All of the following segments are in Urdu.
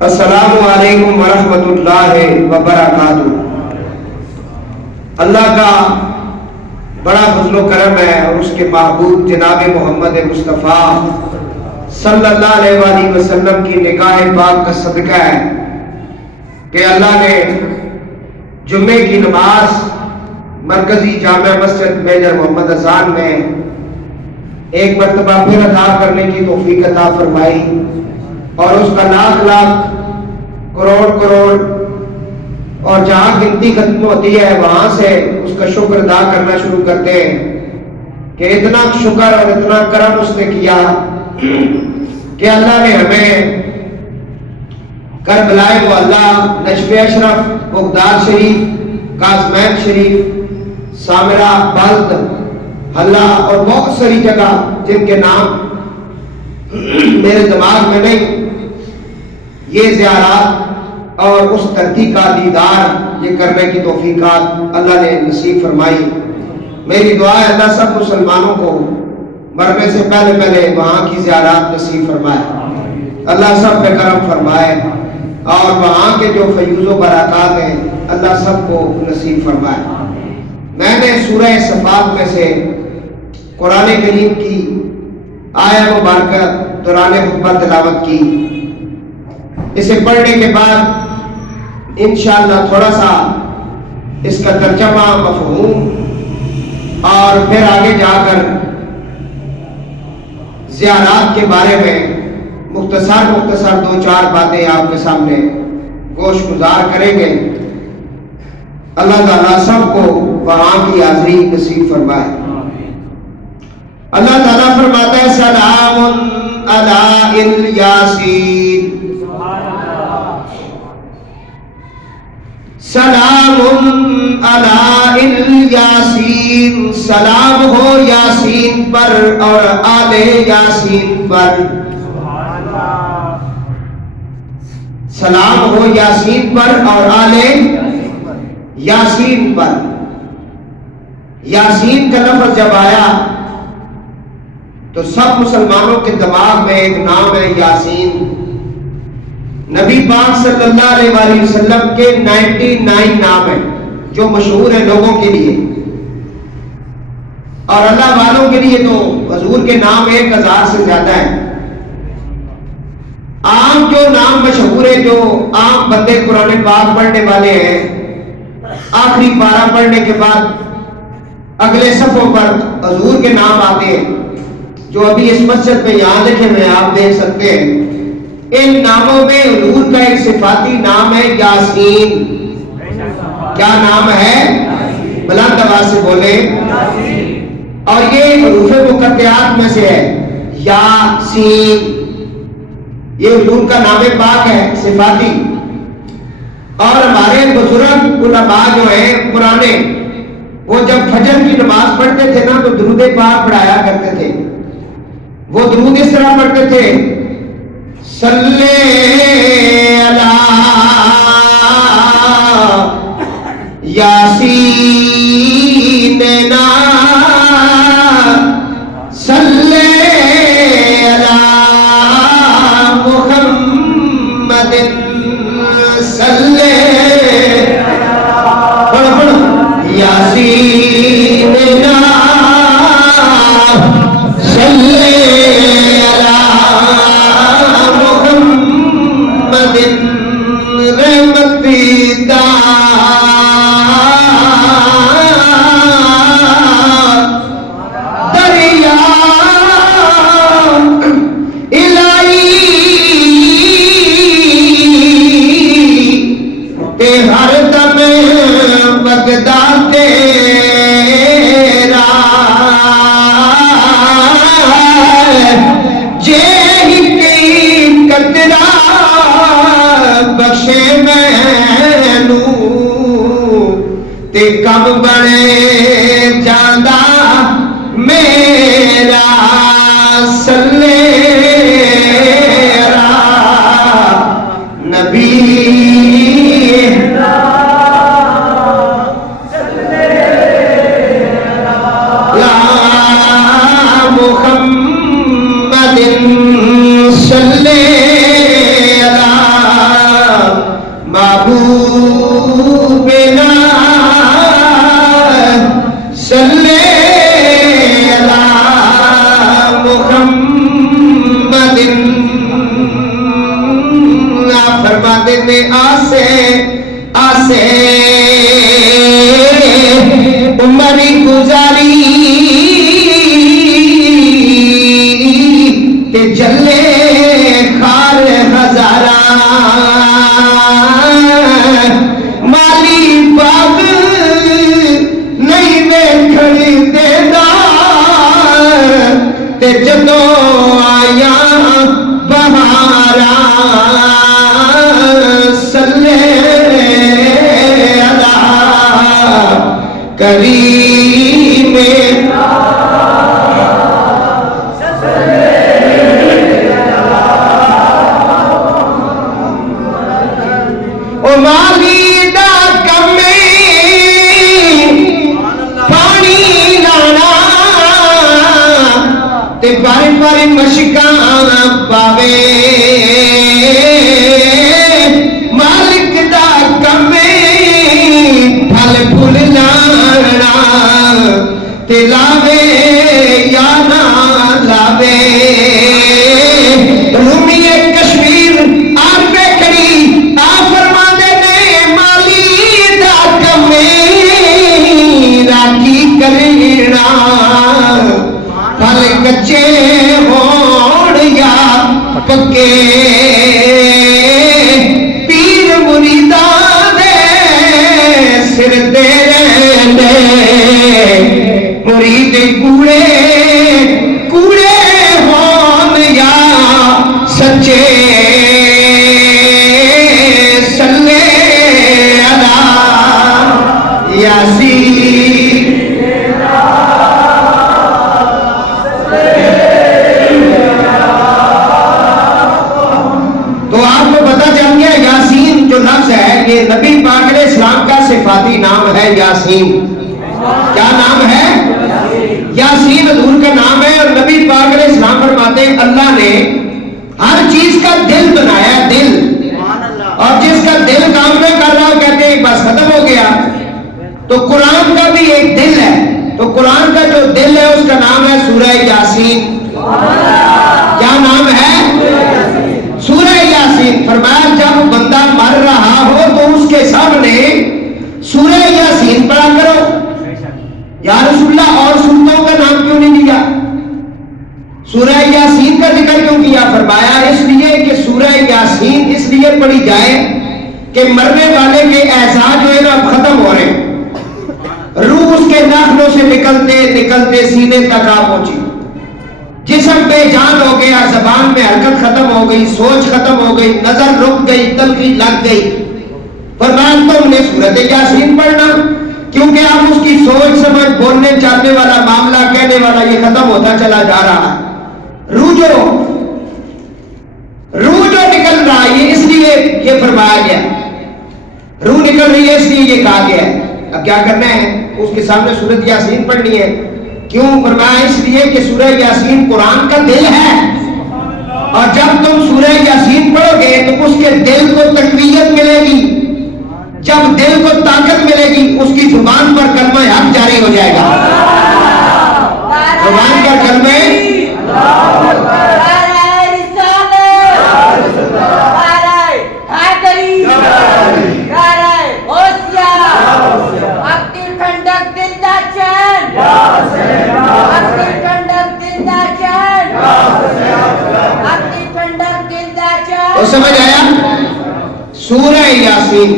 السلام علیکم ورحمۃ اللہ وبرکاتہ۔ اللہ کا بڑا فضل و کرم ہے اور اس کے محبوب جناب محمد مصطفیٰ صلی اللہ علیہ وآلہ وسلم کی نگاہ پاک کا صدقہ ہے کہ اللہ نے جمعے کی نماز مرکزی جامع مسجد میجر محمد اذان میں ایک مرتبہ پھر ادا کرنے کی توفیق عطا فرمائی، اور اس کا لاکھ لاکھ کروڑ کروڑ اور جہاں گنتی ختم ہوتی ہے وہاں سے اس کا شکر ادا کرنا شروع کرتے ہیں کہ اتنا شکر اور اتنا کرم اس نے کیا کہ اللہ نے ہمیں کربلائے معلیٰ، نجف اشرف، بغداد شریف، کاظمین شریف، سامرہ، بلد، حلہ اور بہت ساری جگہ جن کے نام میرے دماغ میں نہیں، یہ زیارات اور اس دھرتی کا دیدار یہ کرنے کی توفیقات اللہ نے نصیب فرمائی۔ میری دعا ہے اللہ سب مسلمانوں کو مرنے سے پہلے پہلے وہاں کی زیارات نصیب فرمائے، اللہ سب پہ کرم فرمائے، اور وہاں کے جو فیوز و برکات ہیں اللہ سب کو نصیب فرمائے۔ میں نے سورہ صفات میں سے قرآن کریم کی آیت مبارکہ دوران خطبہ تلاوت کی۔ اسے پڑھنے کے بعد انشاءاللہ تھوڑا سا اس کا ترجمہ، مفہوم اور پھر آگے جا کر زیارات کے بارے میں مختصر دو چار باتیں آپ کے سامنے گوش گزار کریں گے۔ اللہ تعالیٰ سب کو وہاں کی حاضری نصیب فرمائے۔ اللہ تعالیٰ فرماتا ہے سلام علی الیاسین، سلام علی الیاسین، سلام ہو یاسین پر اور آل یاسین پر، سلام ہو یاسین پر اور آل یاسین پر۔ یاسین کا لفظ جب آیا تو سب مسلمانوں کے دماغ میں ایک نام ہے یاسین۔ نبی پاک صلی اللہ علیہ وآلہ وسلم کے 99 نام ہیں جو مشہور ہیں لوگوں کے لیے، اور اللہ والوں کے لیے تو حضور کے نام 1000 سے زیادہ ہیں۔ عام جو نام مشہور ہے، جو عام بندے قرآن پاک پڑھنے والے ہیں، آخری پارہ پڑھنے کے بعد اگلے صفوں پر حضور کے نام آتے ہیں، جو ابھی اس مسجد میں یہاں لکھے ہوئے آپ دیکھ سکتے ہیں۔ ان ناموں میں حضور کا ایک صفاتی نام ہے یاسین۔ کیا نام ہے؟ بلند آواز سے بولے۔ اور یہ حروف مقطعات میں سے ہے، یاسین، یہ حضور کا نام پاک ہے صفاتی۔ اور ہمارے بزرگ علماء جو ہیں پرانے، وہ جب فجر کی نماز پڑھتے تھے نا تو درود پاک پڑھایا کرتے تھے۔ وہ درود اس طرح پڑھتے تھے، صلی علی یاسین نا، صلی علی محمد، صلی یاسین نا، صلی علی محمد، رحمت دا دریا الہی تے ہر دم بغداد کم بڑے جاندہ میرا سلیرا نبی لا محمد صلی اللہ نے آسے آسے عمر گزاری کہ جلے خار ہزارہ مالی باغ نہیں ویکھن دینا تے جدوں آیا بہارا صلی علی کریم او مالی دا کمی پانی لانا تے باری باری مشکاں پاوے مالک دا کمی پھل پھل لانا تے لاوے یا نہ لاوے رومی کشمیر آپ پہ کھڑی آپ فرما دینے مالی دا کمی راکی کرنا پھل کچے ہون یا پکے پیر مریداں دے سر تے رہندے مرید کوڑے کوڑے ہون یا سچے صلی علی یاسین تو آپ کو پتہ چل گیا یاسین جو لفظ ہے یہ نبی پاک علیہ السلام کا صفاتی نام ہے یاسین کیا نام ہے یاسین حضور کا نام ہے اور نبی پاک علیہ السلام فرماتے ہیں اللہ نے ہر چیز کا دل بنایا دل اور جس کا دل کام نہ کر رہا کہتے ہیں بس ختم ہو گیا تو قرآن کا بھی ایک دل ہے تو قرآن کا جو دل ہے اس کا نام ہے سورہ یاسین کیا نام ہے سورہ یاسین فرمایا جب بندہ مر رہا ہو تو اس کے سامنے سورہ یاسین پڑھا کرو یا رسول اللہ اور سورتوں کا نام کیوں نہیں لیا سورہ یاسین کا ذکر کیوں کیا فرمایا اس لیے کہ سورہ یاسین اس لیے پڑھی جائے کہ مرنے والے کے اعزاز جو ہے نا ختم ہو رہے روح اس کے ناخنوں سے نکلتے نکلتے سینے تک آ پہنچی جسم بے جان ہو گیا زبان میں حرکت ختم ہو گئی سوچ ختم ہو گئی نظر رک گئی تلخی لگ گئی فرمایا تم نے سورۃ یاسین پڑھنا کیونکہ اب اس کی سوچ سمجھ بولنے چاہنے والا معاملہ کہنے والا یہ ختم ہوتا چلا جا رہا ہے روح جو نکل رہا ہے یہ اس لیے یہ فرمایا گیا روح نکل رہی ہے اس لیے یہ کہا گیا ہے اب کیا کرنا ہے اس کے سامنے سورۃ یاسین پڑھنی ہے کیوں فرمایا اس لیے کہ سورہ یاسین قرآن کا دل ہے اور جب تم سورہ یاسین پڑھو گے تو اس کے دل کو تقویت ملے گی جب دل کو طاقت ملے گی اس کی زبان پر کلمہ حق جاری ہو جائے گا زبان پر کلمہ تو سمجھ آیا سورہ یاسین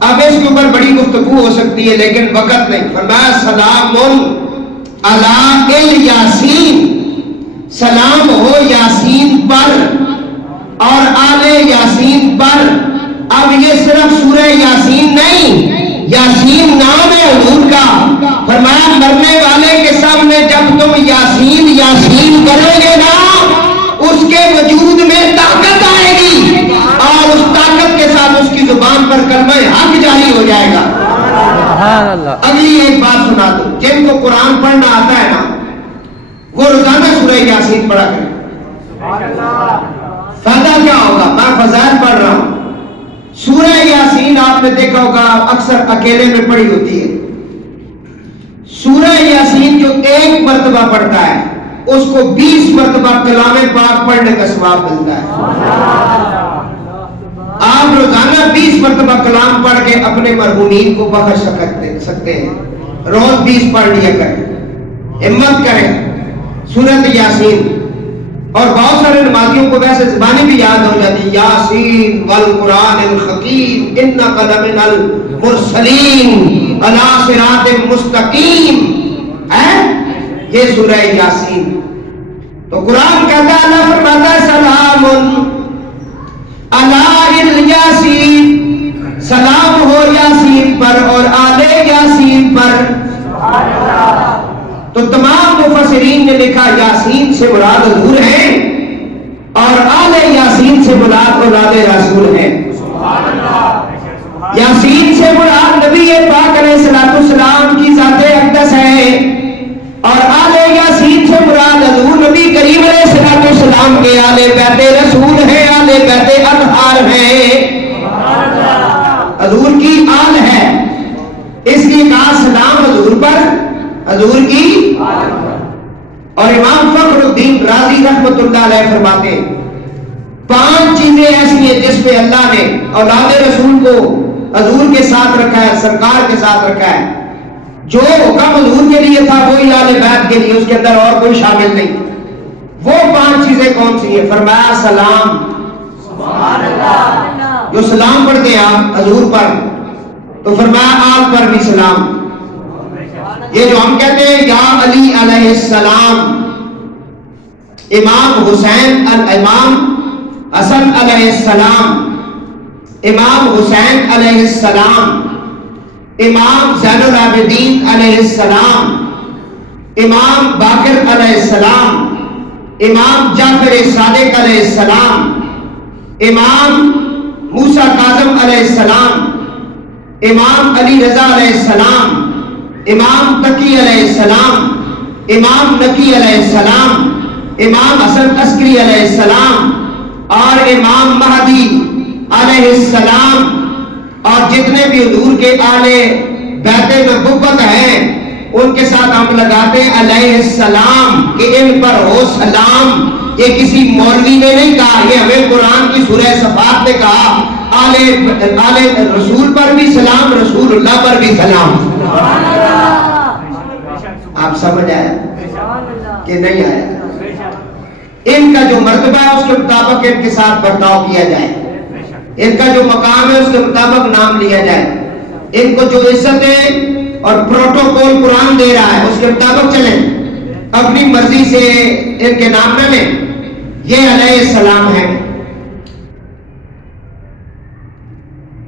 اب اس کے اوپر بڑی گفتگو ہو سکتی ہے لیکن وقت نہیں فرمایا سلام علی الیاسین سلام ہو یاسین پر اور آل یاسین پر اب یہ صرف سورہ یاسین نہیں یاسین نام ہے حضور کا فرمایا مرنے والے کے سامنے جب تم یاسین یاسین کرو گے نا اس کے وجود میں طاقت آئے گی اور اس طاقت کے ساتھ اس کی زبان پر کلمہ حق جاری ہو جائے گا اگلی ایک بات سنا دوں جن کو قرآن پڑھنا آتا ہے نا وہ روزانہ سورہ یاسین پڑھا کریں فائدہ کیا ہوگا میں فضائل پڑھ رہا ہوں سورہ یاسین آپ نے دیکھا ہوگا اکثر اکیلے میں پڑھی ہوتی ہے سورہ یاسین جو ایک مرتبہ پڑھتا ہے اس کو 20 مرتبہ کلام پاک پڑھنے کا ثواب ملتا ہے آپ مرتبہ کلام پڑھ کے اپنے مرحومین کو بخش سکتے ہیں. روز 20 پڑھ لیا کریں, ہمت کریں. سورۃ یاسین, اور بہت سارے نمازیوں کو ویسے زبانی بھی یاد ہو جاتی, یاسین والقرآن الحکیم انک لمن المرسلین علی صراط مستقیم. یہ سورہ یاسین. تو قرآن کہتا ہے, اللہ فرماتا ہے سلام علی الیاسین, سلام ہو یاسین پر اور آل یاسین پر. تو تمام مفسرین نے لکھا یاسین سے مراد حضور ہیں اور آل یاسین سے مراد اولاد رسول ہیں. یاسین سے مراد نبی پاک علیہ الصلوۃ والسلام کی ذات اقدس ہے اور آل یاسین سے مراد حضور نبی کریم علیہ الصلوۃ والسلام کے آل بیت رسول ہیں, آل بیت اطہار ہیں, حضور کی آل ہے. اس لیے کہا سلام حضور پر, حضور کی. اور امام فخر الدین رازی رحمت اللہ علیہ فرماتے ہیں 5 چیزیں ایسی ہیں جس پہ اللہ نے اولاد رسول کو حضور کے ساتھ رکھا ہے, سرکار کے ساتھ رکھا ہے. جو حکم حضور کے لیے تھا وہی آل بیت کے لیے, اس کے اندر اور کوئی شامل نہیں. وہ 5 چیزیں کون سی ہیں؟ فرمایا سلام, سبحان اللہ, جو سلام پڑھتے ہیں آپ حضور پر, تو فرمایا آل پر بھی سلام. یہ جو ہم کہتے ہیں یا علی علیہ السلام, امام حسین, امام حسن علیہ السلام, امام حسین علیہ السلام, امام زین العابدین علیہ السلام, امام باقر علیہ السلام, امام جعفر صادق علیہ السلام, امام موسیٰ کاظم علیہ السلام, امام علی رضا علیہ السلام, امام تقی علیہ السلام, امام نقی علیہ السلام, امام حسن عسکری علیہ السلام اور امام مہدی علیہ السلام. اور جتنے بھی حضور کے آل بیت میں بقت ہیں ان کے ساتھ ہم لگاتے ہیں علیہ السلام کہ ان پر ہو سلام. یہ کسی مولوی نے نہیں کہا, یہ ہمیں قرآن کی سورہ صفات نے کہا. آل رسول پر بھی سلام, رسول اللہ پر بھی سلام. آپ سمجھ آیا کہ نہیں آیا؟ ان کا جو مرتبہ ہے اس کے مطابق ان کے ساتھ برتاؤ کیا جائے, ان کا جو مقام ہے اس کے مطابق نام لیا جائے, ان کو جو عزتیں اور پروٹوکول قرآن دے رہا ہے اس کے مطابق چلیں, اپنی مرضی سے ان کے نام نہ لیں. یہ علیہ السلام ہے.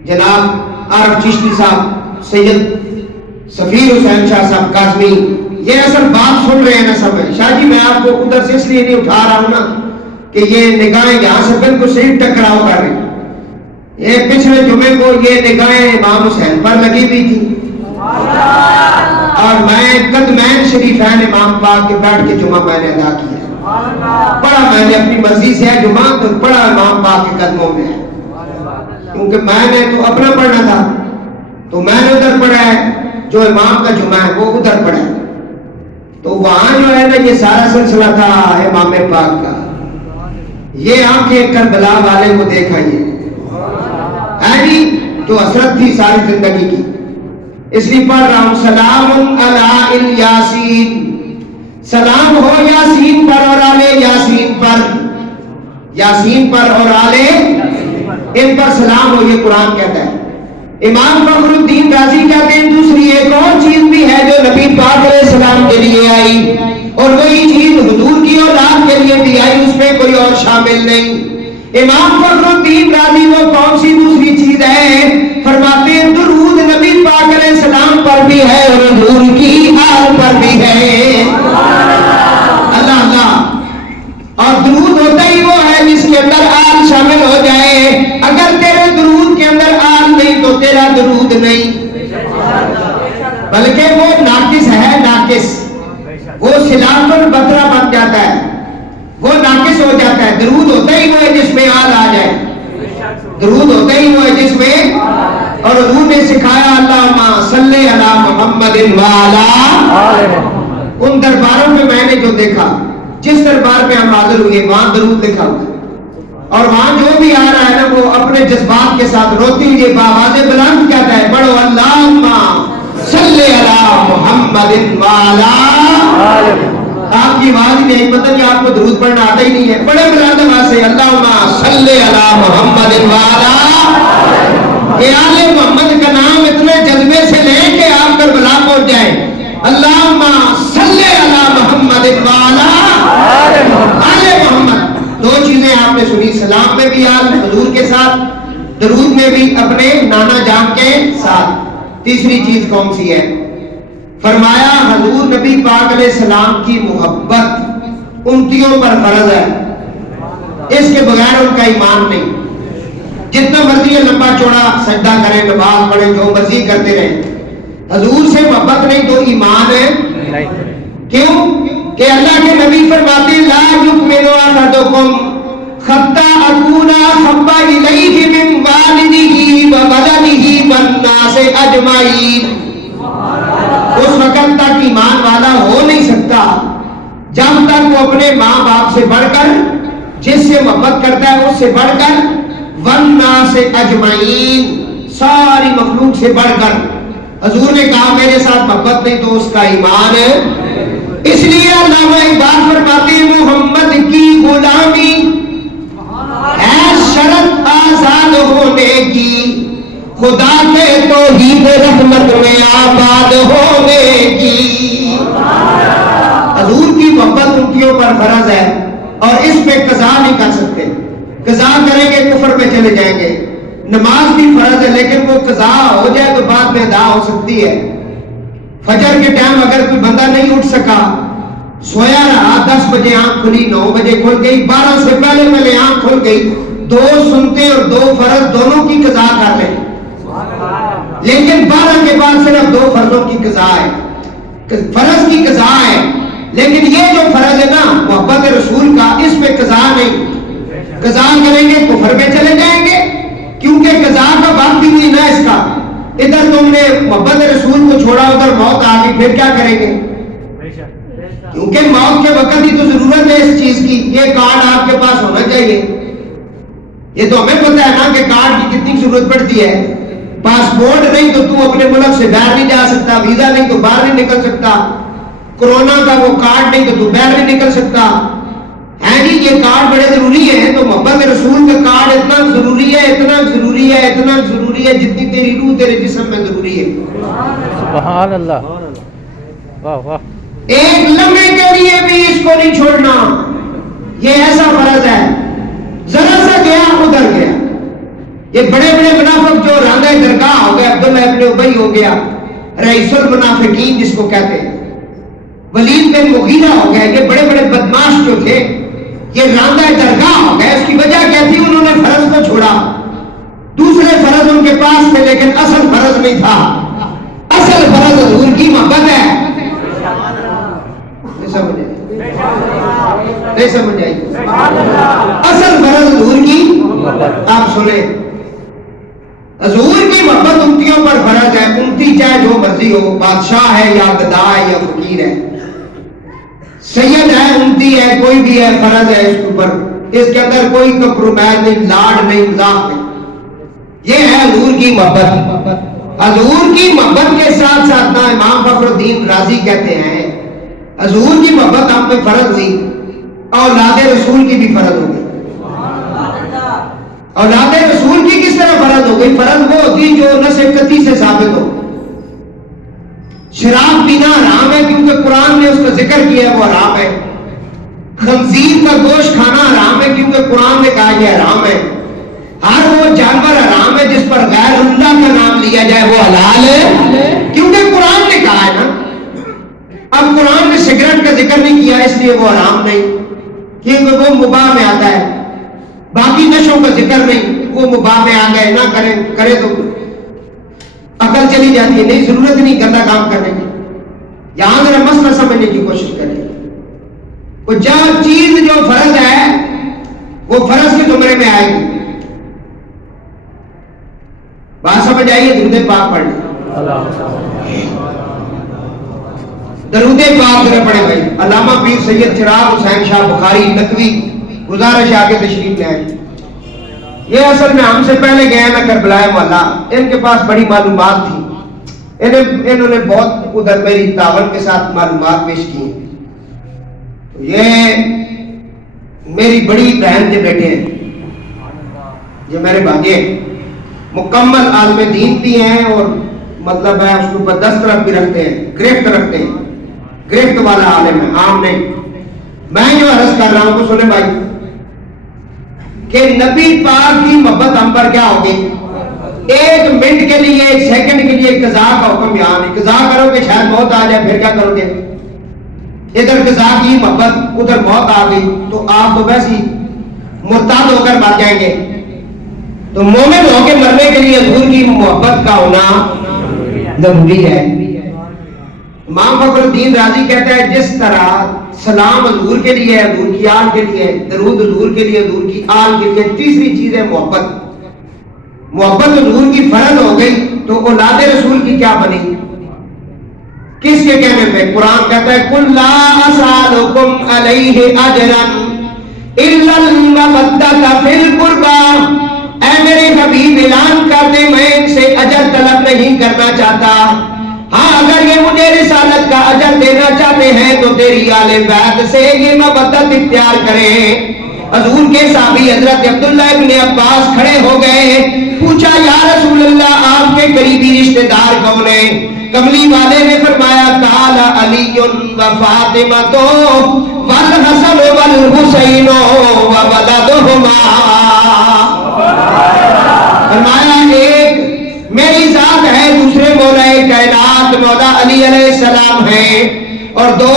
جناب عارف چشتی صاحب, سید سفیر حسین شاہ صاحب کاظمی, یہ اصل بات سن رہے ہیں نا سب. شاہ جی میں آپ کو ادھر سے اس لیے نہیں اٹھا رہا ہوں نا کہ یہ نگاہیں یہاں سے بالکل صحیح ٹکراؤ کر رہی. یہ پچھلے جمعے کو یہ نگاہیں امام حسین پر لگی ہوئی تھی اور میں قدمین شریفین امام پاک کے بیٹھ کے جمعہ میں نے ادا کیا. پڑھا میں نے اپنی مرضی سے ہے جمعہ, تو پڑھا امام پاک کے قدموں میں ہے, کیونکہ میں نے تو اپنا پڑھنا تھا تو میں نے ادھر پڑھا ہے, جو امام کا جمعہ ہے وہ ادھر پڑھا ہے. تو وہاں جو ہے نا یہ سارا سلسلہ تھا امام پاک کا. یہ آنکھیں کربلا والے کو دیکھا, یہ ہے جی جو حسرت تھی ساری زندگی کی. اس لیے پڑھ رہا ہوں سلام علی الیاسین, سلام ہو یاسین پر اور آل یاسین پر, یاسین پر اور آل ان پر سلام ہو, یہ قرآن کہتا ہے. امام فخر الدین رازی کہتے ہیں دوسری ایک اور چیز بھی ہے جو نبی پاک علیہ السلام کے لیے آئی, اور وہی چیز حضور کی اولاد کے لیے بھی آئی, اس میں کوئی اور شامل نہیں. امام فخر الدین رازی وہ کون سی دوسری چیز ہے؟ فرماتے ہیں درود نبی پاک علیہ السلام پر بھی ہے اور حضور کی آل پر بھی ہے. اللہ اللہ. اور درود ہوتا ہی وہ ہے جس کے اندر آل شامل ہو جائے. اگر تیرے درود کے اندر آل نہیں تو تیرا درود نہیں, بلکہ وہ ناقص ہے, ناقص. وہ صلات البترا بن جاتا ہے, وہ ناقص ہو جاتا ہے. درود ہوتا ہی وہ ہے جس میں آل آ جائے, درود ہوتا ہی وہ ہے جس میں. اور حضور نے سکھایا اللہم صلی علی محمد وعلی. ان درباروں میں میں نے جو دیکھا, جس دربار میں ہم حاضر ہوئے وہاں درود لکھا ہوا ہے, اور وہاں جو بھی آ رہا ہے نا وہ اپنے اپنے جذبات کے ساتھ روتی ہوئی بآواز بلند کہتا ہے پڑھو اللہم صلی علی محمد وعلی. آپ کی آواز ہی نہیں پتہ کہ آپ کو درود پڑھنا آتا ہی نہیں ہے. بڑے بلند آواز سے اللہم صلی علی محمد وعلی. کہ آل محمد کا نام اتنے جذبے سے لیں کہ آپ کربلا پہنچ جائیں. اللہم صلی علی محمد وعلی آل محمد. دو چیزیں آپ نے سنی, سلام میں بھی آل حضور کے ساتھ, درود میں بھی اپنے نانا جان کے ساتھ. تیسری چیز کون سی ہے؟ فرمایا حضور نبی پاک علیہ السلام کی محبت امتیوں پر فرض ہے, اس کے بغیر ان کا ایمان نہیں. جتنا مرضی لمبا چوڑا سجدہ کریں, نماز پڑھیں, جو مرضی کرتے رہیں, حضور سے محبت نہیں تو ایمان ہے. کیوں کہ اللہ کے نبی فرماتے لا یؤمن احدکم حتی اکون احب الیہ من والدہ وولدہ والناس اجمعین. اس وقت تک ایمان والا ہو نہیں سکتا جب تک وہ اپنے ماں باپ سے بڑھ کر, جس سے محبت کرتا ہے اس سے بڑھ کر, والناس اجمعین ساری مخلوق سے بڑھ کر. حضور نے کہا میرے ساتھ محبت نہیں تو اس کا ایمان ہے. اس لیے علامہ اقبال فرماتے ہیں محمد کی غلامی ہے شرط آزاد ہونے کی, خدا کے توحید رحمت میں آباد ہونے کی. حضور کی محبت ان کے اوپر فرض ہے اور اس پہ قضا نہیں کر سکتے. قضا کریں گے کفر میں چلے جائیں گے. نماز بھی فرض ہے لیکن وہ قضا ہو جائے تو بعد میں ادا ہو سکتی ہے. فجر کے ٹائم اگر کوئی بندہ نہیں اٹھ سکا, سویا رہا, 10 بجے آنکھ کھلی, 9 بجے کھل گئی, 12 سے پہلے آنکھ کھل گئی, 2 سنتے اور 2 فرض دونوں کی قضا کر لیں. لیکن 12 کے بعد صرف 2 فرضوں کی قضا ہے, فرض کی قضا ہے. لیکن یہ جو فرض ہے نا محبت رسول کا, اس پہ قضا نہیں. قضا کریں گے کفر میں چلے جائیں گے کیونکہ قضا کا وقت ہی نہیں نا اس کا. ادھر تم نے محبت رسول کو چھوڑا, ادھر موت آ گئی, پھر کیا کریں گے؟ کیونکہ موت کے وقت ہی تو ضرورت ہے اس چیز کی. یہ کارڈ آپ کے پاس ہونا چاہیے. یہ تو ہمیں پتہ ہے نا کہ کارڈ کی کتنی ضرورت پڑتی ہے. پاسپورٹ نہیں تو تم اپنے ملک سے باہر نہیں جا سکتا, ویزا نہیں تو باہر نہیں نکل سکتا, کورونا کا وہ کارڈ نہیں تو باہر نہیں نکل سکتا ہے. جی یہ کارڈ بڑے ضروری ہیں. تو محبت رسول کا کارڈ اتنا ضروری ہے, اتنا ضروری ہے, اتنا ضروری ہے جتنی تیری روح تیرے جسم میں ضروری ہے. سبحان اللہ, واہ واہ. ایک لمحے کے لیے بھی اس کو نہیں چھوڑنا, یہ ایسا فرض ہے. ذرا سا گیا ادھر گیا. یہ بڑے بڑے منافق جو راندہ درگاہ ہو گیا, عبداللہ ابن ابی ہو گیا, رئیس المنافقین جس کو کہتے ہیں, ولید بن مغیرہ ہو گیا, یہ بڑے بڑے بدماش جو تھے یہ راندہ درگاہ ہو گئے. اس کی وجہ کیا تھی؟ انہوں نے فرض کو چھوڑا. دوسرے فرض ان کے پاس تھے لیکن اصل فرض نہیں تھا. اصل فرض حضور کی محبت ہے. نہیں سمجھ آئی؟ اصل فرض حضور کی. آپ سنیں, حضور کی محبت امتیوں پر فرض ہے. امتی چاہے جو مرضی ہو, بادشاہ ہے یا گدا ہے یا فقیر ہے, سید ہے, امتی ہے, کوئی بھی ہے, فرض ہے اس کے اوپر. اس کے اندر کوئی کمپرومائز نہیں, لاڈ نہیں, مذاق نہیں. یہ ہے حضور کی محبت. حضور کی محبت کے ساتھ ساتھ نا امام فخر الدین رازی کہتے ہیں حضور کی محبت ہم پہ فرض ہوئی, اولاد رسول کی بھی فرض ہو گئی. اولاد رسول کی کس طرح فرض ہو گئی؟ فرض وہ ہوتی جو نسب قطعی سے ثابت ہو. شراب پینا حرام ہے کیونکہ قرآن نے اس کا ذکر کیا ہے, وہ حرام ہے. خنزیر کا گوشت کھانا حرام ہے کیونکہ قرآن نے کہا یہ حرام ہے. ہر وہ جانور حرام ہے جس پر غیر اللہ کا نام لیا جائے وہ حلال ہے کیونکہ قرآن نے کہا ہے نا. اب قرآن نے سگریٹ کا ذکر نہیں کیا اس لیے وہ حرام نہیں, کیونکہ وہ مباح میں آتا ہے. باقی نشوں کا ذکر نہیں, وہ مباح میں آ گئے, نہ کرے تو عقل چلی جاتی ہے, نہیں ضرورت نہیں گندا کام کرنے کی. یہاں ذرا مسئلہ سمجھنے کی کوشش کریں. وہ جب چیز جو فرض ہے وہ فرض کے زمرے میں آئے گی. بات سمجھ آئیے؟ درود پاک پڑھ لیں. درود پاک ذرا پڑھیں بھائی. علامہ پیر سید چراغ حسین شاہ بخاری نقوی, گزارش آگے تشریف لے آئیں. یہ اصل میں ہم سے پہلے گئے نا کربلا محلہ، ان کے پاس بڑی معلومات تھی، انہوں نے بہت ادھر میری تعاون کے ساتھ معلومات پیش کی. یہ میری بڑی بہن کے بیٹے ہیں، یہ میرے بھانجے مکمل عالم دین بھی ہیں، اور مطلب ہے اس کے اوپر دستخط بھی رکھتے ہیں، گرفت رکھتے ہیں، گرفت والا عالم ہے، عام نہیں. میں جو عرض کر رہا ہوں تو سنیں بھائی کہ نبی پاک کی محبت ہم پر کیا ہوگی؟ ایک منٹ کے لیے، ایک سیکنڈ کے لیے قضا کا حکم یہاں نہیں. قضا کرو کہ شاید موت آ جائے، پھر کیا کرو گے؟ ادھر قضا کی محبت، ادھر موت آ گئی تو آپ تو ویسے ہی مرتد ہو کر مر جائیں گے. تو مومن ہو کے مرنے کے لیے حضور کی محبت کا ہونا ضروری ہے. امام فخر الدین رازی کہتا ہے جس طرح سلام حضور کے لیے، حضور کی آل کے لیے، درود حضور کے لیے، حضور کی آل کے لیے، تیسری چیز ہے محبت. محبت حضور کی فرض ہو گئی تو اولاد رسول کی کیا بنی؟ کس کے کہنے پہ؟ قرآن کہتا ہے قُلْ لَا أَسْأَلُكُمْ عَلَيْهِ أَجْرًا إِلَّا الْمَوَدَّةَ فِي الْقُرْبَى. اے میرے حبیب اعلان کر دے میں ان سے اجر طلب نہیں کرنا چاہتا، ہاں اگر یہ مجھے رسالت کا اجر دینا چاہتے ہیں تو تیری آل بیت سے یہ مودت اختیار کریں. حضور کے صحابی حضرت عبداللہ ابن عباس کھڑے ہو گئے، پوچھا یا رسول اللہ آپ کے قریبی رشتہ دار کون ہیں؟ کملی والے نے فرمایا قال علی و فاطمہ والحسن والحسین وولدہما. فرمایا ایک میری ذات ہے، دوسرے مولا کائنات مولا علی علیہ السلام ہیں، اور دو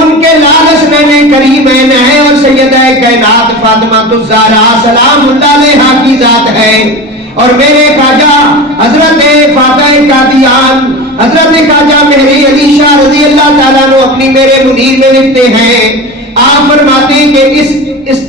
ان کے لال حسنین کریمین ہیں، اور سیدہ کائنات فاطمہ الزہرا سلام اللہ علیہا کی ذات ہے. اور میرے خواجہ حضرت فاتح قادیان حضرت خواجہ مہری علی شاہ رضی اللہ تعالیٰ عنہ اپنی میرے منیر میں لکھتے ہیں، آپ فرماتے ہیں کہ اس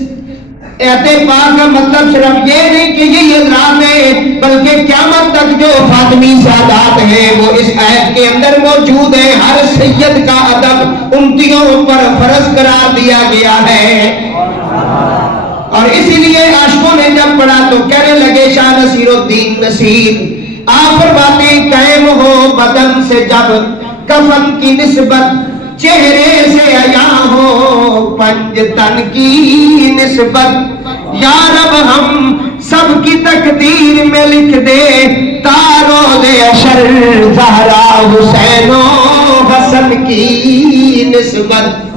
ایت پاک کا مطلب صرف یہ نہیں کہ یہ حضرات ہیں، بلکہ قیامت تک جو فاطمی سادات ہیں وہ اس ایت کے اندر موجود ہیں. ہر سید کا ادب امتیوں پر فرض قرار دیا گیا ہے. اور اسی لیے عاشقوں نے جب پڑھا تو کہنے لگے شاہ نصیر الدین نصیر، آپ فرماتے ہیں قائم ہو بدن سے جب کفن کی نسبت، چہرے سے عیا ہو پنج تن کی نسبت، یا رب ہم سب کی تقدیر میں لکھ دے تاروں دے اشر زہرا حسین و حسن کی نسبت.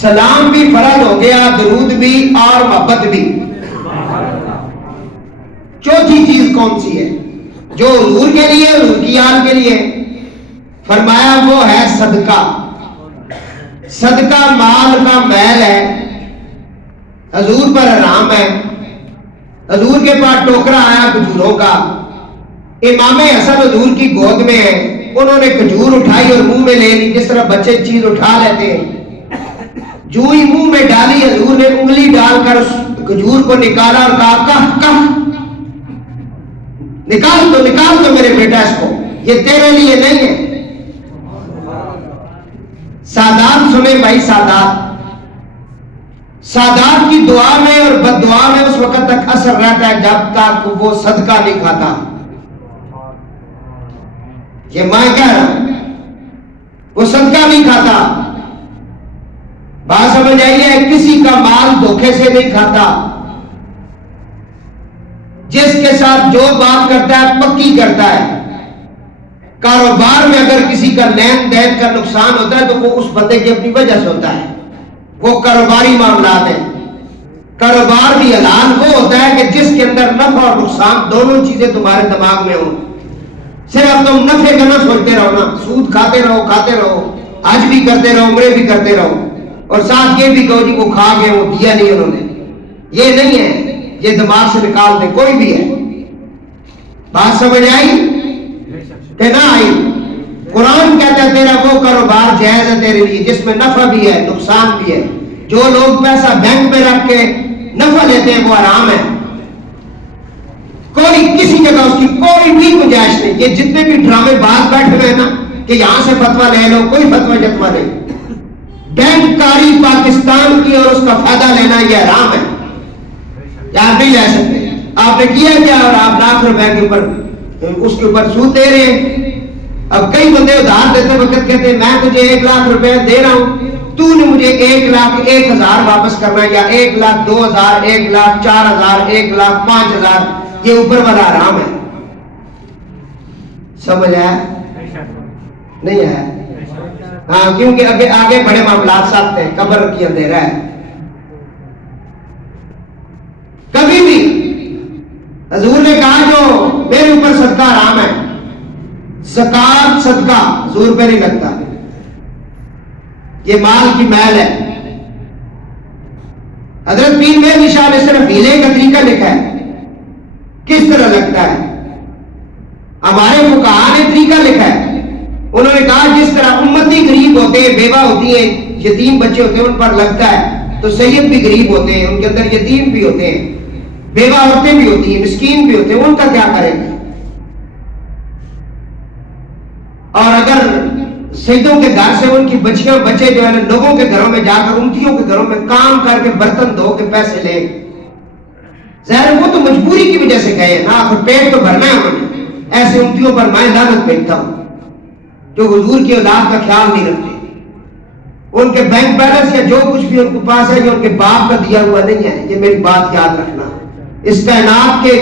سلام بھی فرض ہو گیا، درود بھی اور محبت بھی. چوتھی چیز کون سی ہے جو حضور کے لیے، حضور کی آل کے لیے؟ فرمایا وہ ہے صدقہ. صدقہ مال کا میل ہے، حضور پر حرام ہے. حضور کے پاس ٹوکرا آیا کھجوروں کا، امام حسن حضور کی گود میں ہے، انہوں نے کھجور اٹھائی اور منہ میں لے لی جس طرح بچے چیز اٹھا لیتے ہیں. جو ہی منہ میں ڈالی حضور نے انگلی ڈال کر اس کھجور کو نکالا اور کہا کہہ کہہ نکال دو میرے بیٹا اس کو، یہ تیرے لیے نہیں ہے. سادات سنیں بھائی، سادات کی دعا میں اور بد دعا میں اس وقت تک اثر رہتا ہے جب تک وہ صدقہ نہیں کھاتا. یہ میں کہہ رہا ہوں، وہ صدقہ نہیں کھاتا. بات سمجھ آئیے، کسی کا مال دھوکے سے نہیں کھاتا. جس کے ساتھ جو بات کرتا ہے پکی کرتا ہے. کاروبار میں اگر کسی کا لین دین کا نقصان ہوتا ہے تو وہ اس بندے کی اپنی وجہ سے ہوتا ہے، وہ کاروباری معاملات ہیں. کاروبار بھی حلال وہ ہوتا ہے کہ جس کے اندر نفع اور نقصان دونوں چیزیں تمہارے دماغ میں ہوں. صرف تم نفع کا نہ سوچتے رہو نا، سود کھاتے رہو، حج بھی کرتے رہو، عمرے بھی کرتے رہو، اور ساتھ یہ بھی کہو جی وہ کھا گئے، وہ دیا نہیں انہوں نے. یہ نہیں ہے، یہ دماغ سے نکال دے کوئی بھی ہے. بات سمجھ آئی کہ نہ آئی؟ قرآن کہتا ہے تیرا وہ کاروبار جائز ہے تیرے لیے جس میں نفع بھی ہے نقصان بھی ہے. جو لوگ پیسہ بینک میں رکھ کے نفع لیتے ہیں وہ حرام ہے. کوئی کسی جگہ اس کی کوئی بھی گنجائش نہیں. یہ جتنے بھی ڈرامے باز بیٹھے ہوئے ہیں نا کہ یہاں سے فتویٰ لے لو، کوئی فتویٰ جتوا نہیں. بینک کاری پاکستان کی اور اس کا فائدہ لینا یہ حرام ہے. یا آپ نہیں لے سکتے. آپ نے کیا کیا اور آپ لاکھ روپے کے اوپر اس کے اوپر سود دے رہے ہیں. اب کئی بندے ادھار دیتے وقت کہتے ہیں میں تجھے 1 لاکھ روپے دے رہا ہوں, تو نے مجھے 1,01,000 واپس کرنا ہے, یا 1,02,000, 1,04,000, 1,05,000. یہ اوپر والا حرام ہے. سمجھ آیا نہیں ہے؟ ہاں, کیونکہ آگے بڑے معاملات ساتھ ہیں. قبر کی اندھیرا ہے. کبھی بھی حضور نے کہا جو میرے اوپر صدقہ حرام ہے, زکات صدقہ حضور پہ نہیں لگتا, یہ مال کی میل ہے. حضرت پیر مہر شاہ نے صرف ہیلے کا طریقہ لکھا ہے کس طرح لگتا ہے. ہمارے فقہاء نے طریقہ لکھا ہے. انہوں نے کہا جس طرح امتی غریب ہوتے ہیں, بیوہ ہوتی ہیں, یتیم بچے ہوتے ہیں, ان پر لگتا ہے, تو سید بھی غریب ہوتے ہیں, ان کے اندر یتیم بھی ہوتے ہیں, بیوہ عورتیں بھی ہوتی ہیں, مسکین بھی ہوتے ہیں, ان کا کیا کریں گے. اور اگر سیدوں کے گھر سے ان کی بچیاں بچے جو ہے لوگوں کے گھروں میں جا کر امتیوں کے گھروں میں کام کر کے برتن دھو کے پیسے لیں, ظاہر وہ تو مجبوری کی وجہ سے گئے نا, آخر پیٹ تو بھرنا ہے انہوں نے. ایسے امتیوں پر میں لعنت بھیجتا ہوں جو حضور کی اولاد کا خیال نہیں رکھتے. ان کے بینک بیلنس یا جو کچھ بھی ان کے پاس ہے یہ ان کے باپ کا دیا ہوا نہیں ہے. یہ میری بات یاد رکھنا. اس کائنات کے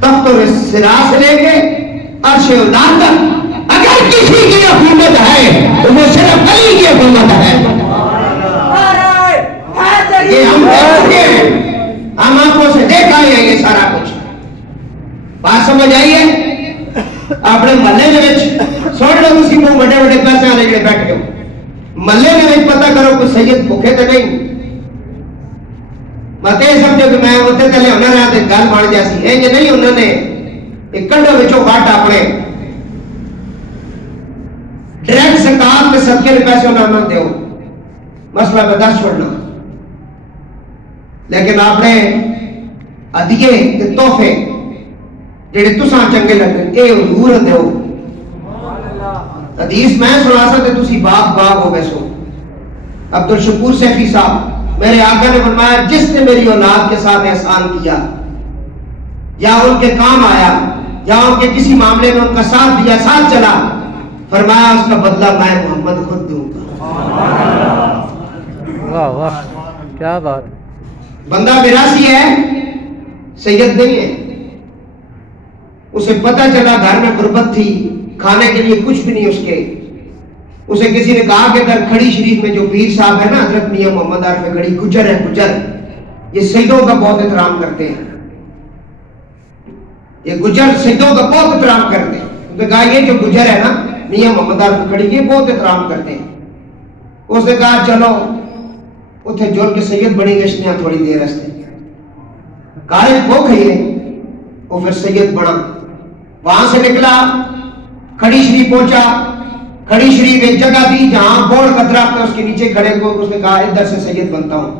تخت و سرا سے لے کے عرش اولاد تک اگر کسی کی حکومت ہے تو وہ صرف علی کی حکومت ہے. یہ ہم دیکھ چکے ہیں, ہم آنکھوں سے دیکھا ہے یہ سارا کچھ. بات سمجھ آئیے؟ اپنے محلے میں سن لو, اسی کو بڑے بڑے پیسے والے جڑے بیٹھ کے محلے میں پتہ کرو کوئی سید بھوکے تو نہیں. مت یہ سمجھو کہ میں اتنے تلے ہونا رہا تو گل بن جاسی ہے. یہ نہیں, انہوں نے ایک کنڈوں وچوں وٹ اپنے ڈائریکٹ زکات میں صدقے کے پیسے انہوں نے دیو, مسئلہ میں دس چھوڑنا. لیکن آپ نے ہدیے تے تحفے جڑے تساں چنگے لگتے اے حضور دیو. حدیث میں سنا سا تے تسی باغ باغ ہو گئے سو. عبد الشکور سیفی صاحب, میرے آقا نے فرمایا جس نے میری اولاد کے ساتھ احسان کیا یا ان کے کام آیا یا ان کے کسی معاملے میں ان کا ساتھ دیا, ساتھ چلا, فرمایا اس کا بدلہ میں محمد خود دوں گا. واہ واہ کیا بات. بندہ میراثی ہے, سید نہیں ہے. اسے پتہ چلا گھر میں غربت تھی, کھانے کے لیے کچھ بھی نہیں اس کے. اسے کسی نے کہا کہ در کھڑی شریف میں جو پیر صاحب ہے نا حضرت میاں محمد عارف کھڑی, گجر ہے گجر, یہ سیدوں کا بہت احترام کرتے ہیں. یہ گجر سیدوں کا بہت احترام کرتے ہیں. اس نے کہا یہ جو گجر ہے نا میاں محمد عارف کھڑی, یہ بہت احترام کرتے ہیں. اس نے کہا چلو اتنے جڑ کے سید بنی گشتیاں تھوڑی دیر رستے. کالج وہ کھئیے, وہ پھر سید بنا. وہاں سے نکلا, کھڑی شریف پہنچا. کھڑی شریف ایک جگہ تھی جہاں بوڑ کا درخت ہے, اس کے نیچے کھڑے کو اس نے کہا ادھر سے سید بنتا ہوں.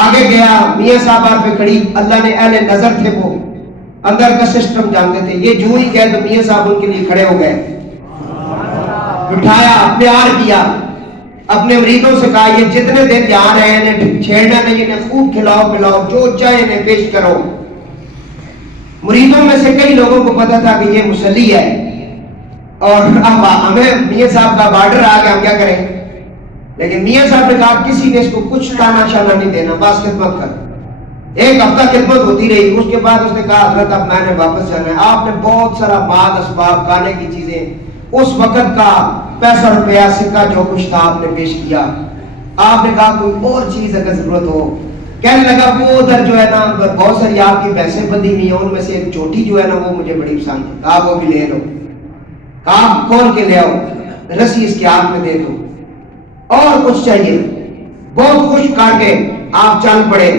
آگے گیا, میاں صاحب آپ پہ کھڑی, اللہ نے اہل نظر تھے, وہ اندر کا سسٹم جانتے تھے. یہ جو ہی گئے تو میاں صاحب ان کے لیے کھڑے ہو گئے, بٹھایا, پیار کیا, اپنے مریدوں سے کہا یہ جتنے دن جا رہے ہیں انہیں چھیڑنا نہیں, انہیں خوب کھلاؤ پلاؤ, جو چاہے انہیں پیش کرو. مریدوں میں سے کئی لوگوں کو پتا تھا کہ یہ مسلی ہے اور اب ہمیں میاں صاحب کا بارڈر آ گیا, ہم کیا کریں. لیکن میاں صاحب نے کہا کسی نے اس کو کچھ تانا شانا نہیں دینا, بس خدمت کر. ایک ہفتہ خدمت ہوتی رہی. اس کے بعد اس نے کہا حضرت اب میں نے واپس جانا ہے. آپ نے بہت سارا مال اسباب, کھانے کی چیزیں, اس وقت کا پیسہ روپیہ سکہ جو کچھ تھا آپ نے پیش کیا. آپ نے کہا کوئی اور چیز اگر ضرورت ہو. کہنے لگا وہ ادھر جو ہے نا بہت ساری آپ کی پیسے بندی ہوئی ہیں, ان میں سے ایک چوٹی جو ہے نا وہ مجھے بڑی پسند ہے. کہا وہ بھی لے لو. کہا کھول کے لے آؤ, رسی اس کے ہاتھ میں دے دو. اور کچھ چاہیے؟ بہت خوش کر کے آپ چل پڑے.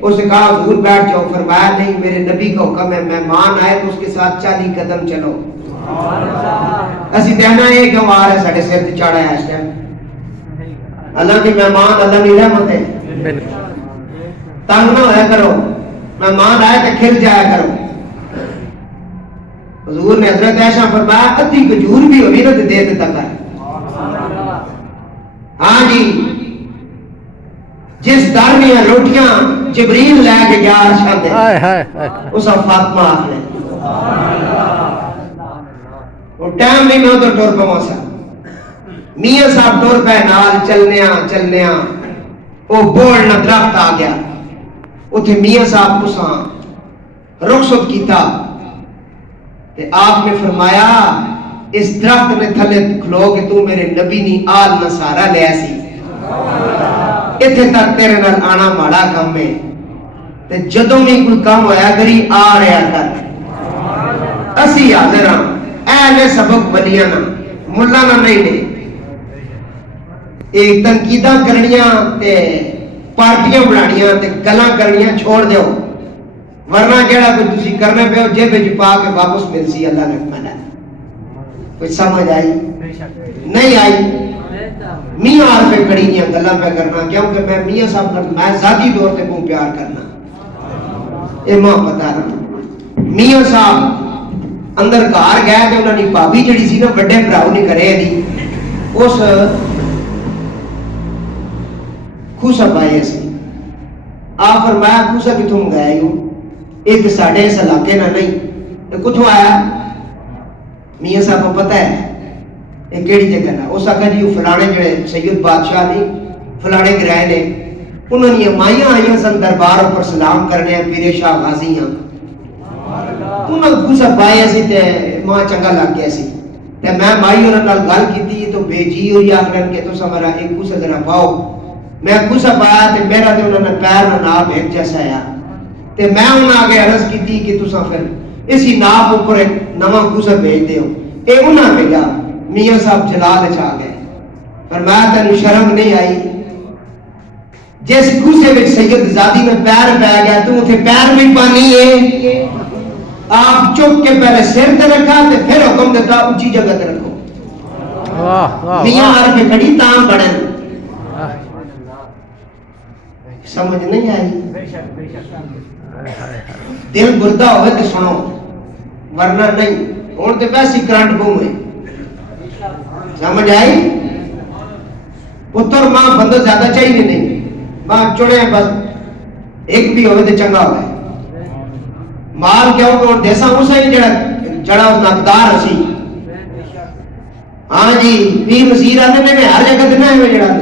اس نے کہا حضور بیٹھ جاؤ. فرمایا نہیں, میرے نبی کا حکم ہے, مہمان آئے تو اس کے ساتھ 40 قدم چلو. اسی دینا ایک گوار ہے ساڑھے سر چاڑا ہے اس ٹائم. اللہ کی مہمان اللہ کی رحمت ہے. تنگ نہ ہویا کرو, مہمان آئے تو کھل جایا کرو. حضور نے حضرت عائشہ فرمایا ادھی کھجور بھی ہوگی نا تو دے دیتا کر. ہاں جی, جس در میں روٹیاں جبریل لے کے گیا عرشاں تے ہائے ہائے ہائے اسا فاطمہ آخنے وہ ٹائم نہیں میں ادھر ٹور پوا سا میاں صاحب ٹور پہ نال چلنیا وہ بوڑ نہ درخت آ گیا اتھے میاں صاحب کو رخصت کیتا تے آپ نے فرمایا اس درخت نے تھلے کھلو کہ تو میرے نبی نی آل نہ سارا لیا سی اتھے تک تیرے نال آنا ماڑا کام ہے تے جدوں بھی کوئی کام ہویا کری آ رہا کر اسی حاضر ہاں اہل سبق ولیاں نا ملا نہ نہیں نے ایک تنقیداں کرنیاں تے پارٹیاں بنانیاں تے گلاں کرنیاں چھوڑ دیو ورنہ جڑا کوئی تسی کرنے پہ ہو جیب وچ پا کے واپس مل سی اللہ نے فرمایا کوئی سمجھ آئی نہیں آئی میاں آر پہ کھڑی نہیں گلاں پہ کرنا کیونکہ میں میاں صاحب کر میں ذاتی طور تے کو پیار کرنا اے ماں پتہ رہا میاں صاحب اندر گھر گئے تے انہاں دی بھابی جڑی سی نا بڑے بھراؤ نے کرے دی اس خوشا پائے سی آپ فرمایا خوشا کتوں منگایا ہوں یہ تو ساڑھے اس علاقے نہ نہیں یہ کتوں آیا میاں صاحب کو پتہ ہے یہ کیڑی جگہ نا اس آقا جی فلانے جڑے سید بادشاہ نہیں فلانے گرائے نے انہوں نے مائیاں آئیاں سن دربار پر سلام کرنے ہیں پیر شاہ غازی ہیں انہوں نے خوشا پائے سی تے ماں چنگا لگ گیا سی تے میں مائی انہوں نے گل کی تھی تو بے جی ہوئی آخرن کہ تو سمرا ایک خوشا ذرا پاؤ میں خوشا پایا تے میرا تے انہوں نے پیر نہ ناپ ایک جیسا آیا تے میں انہوں آگے عرض کی تھی کہ تسا پھر اسی ناپ اوپر ایک نواں خوشا بھیج دے ہو اے انہوں نے بھیجا میاں صاحب جلال چاہ گئے فرمایا تینوں شرم نہیں آئی جس خوشے وچ سید زادی میں پیر پہ گیا تو اتنے پیر بھی پانی ہے آپ چک کے پہلے سر تے رکھا تے پھر حکم دیتا اونچی جگہ تے رکھو واہ واہ میاں واہ آر پہ کھڑی تاں بڑھن سمجھ نہیں آئی دل گردہ ہوئے تو سنو ورنہ نہیں اور تے ویسی کرنٹ بوم ہے سمجھ آئی پتر ماں بندہ زیادہ چاہیے نہیں ماں چڑے بس ایک بھی ہوئے تو چنگا ہوئے مال کیا ہوگا اور دیسا اسا ہی جڑا اس نقدار اسی ہاں جی پیر وزیر آنے نے ہر جگہ دینا ہے جڑا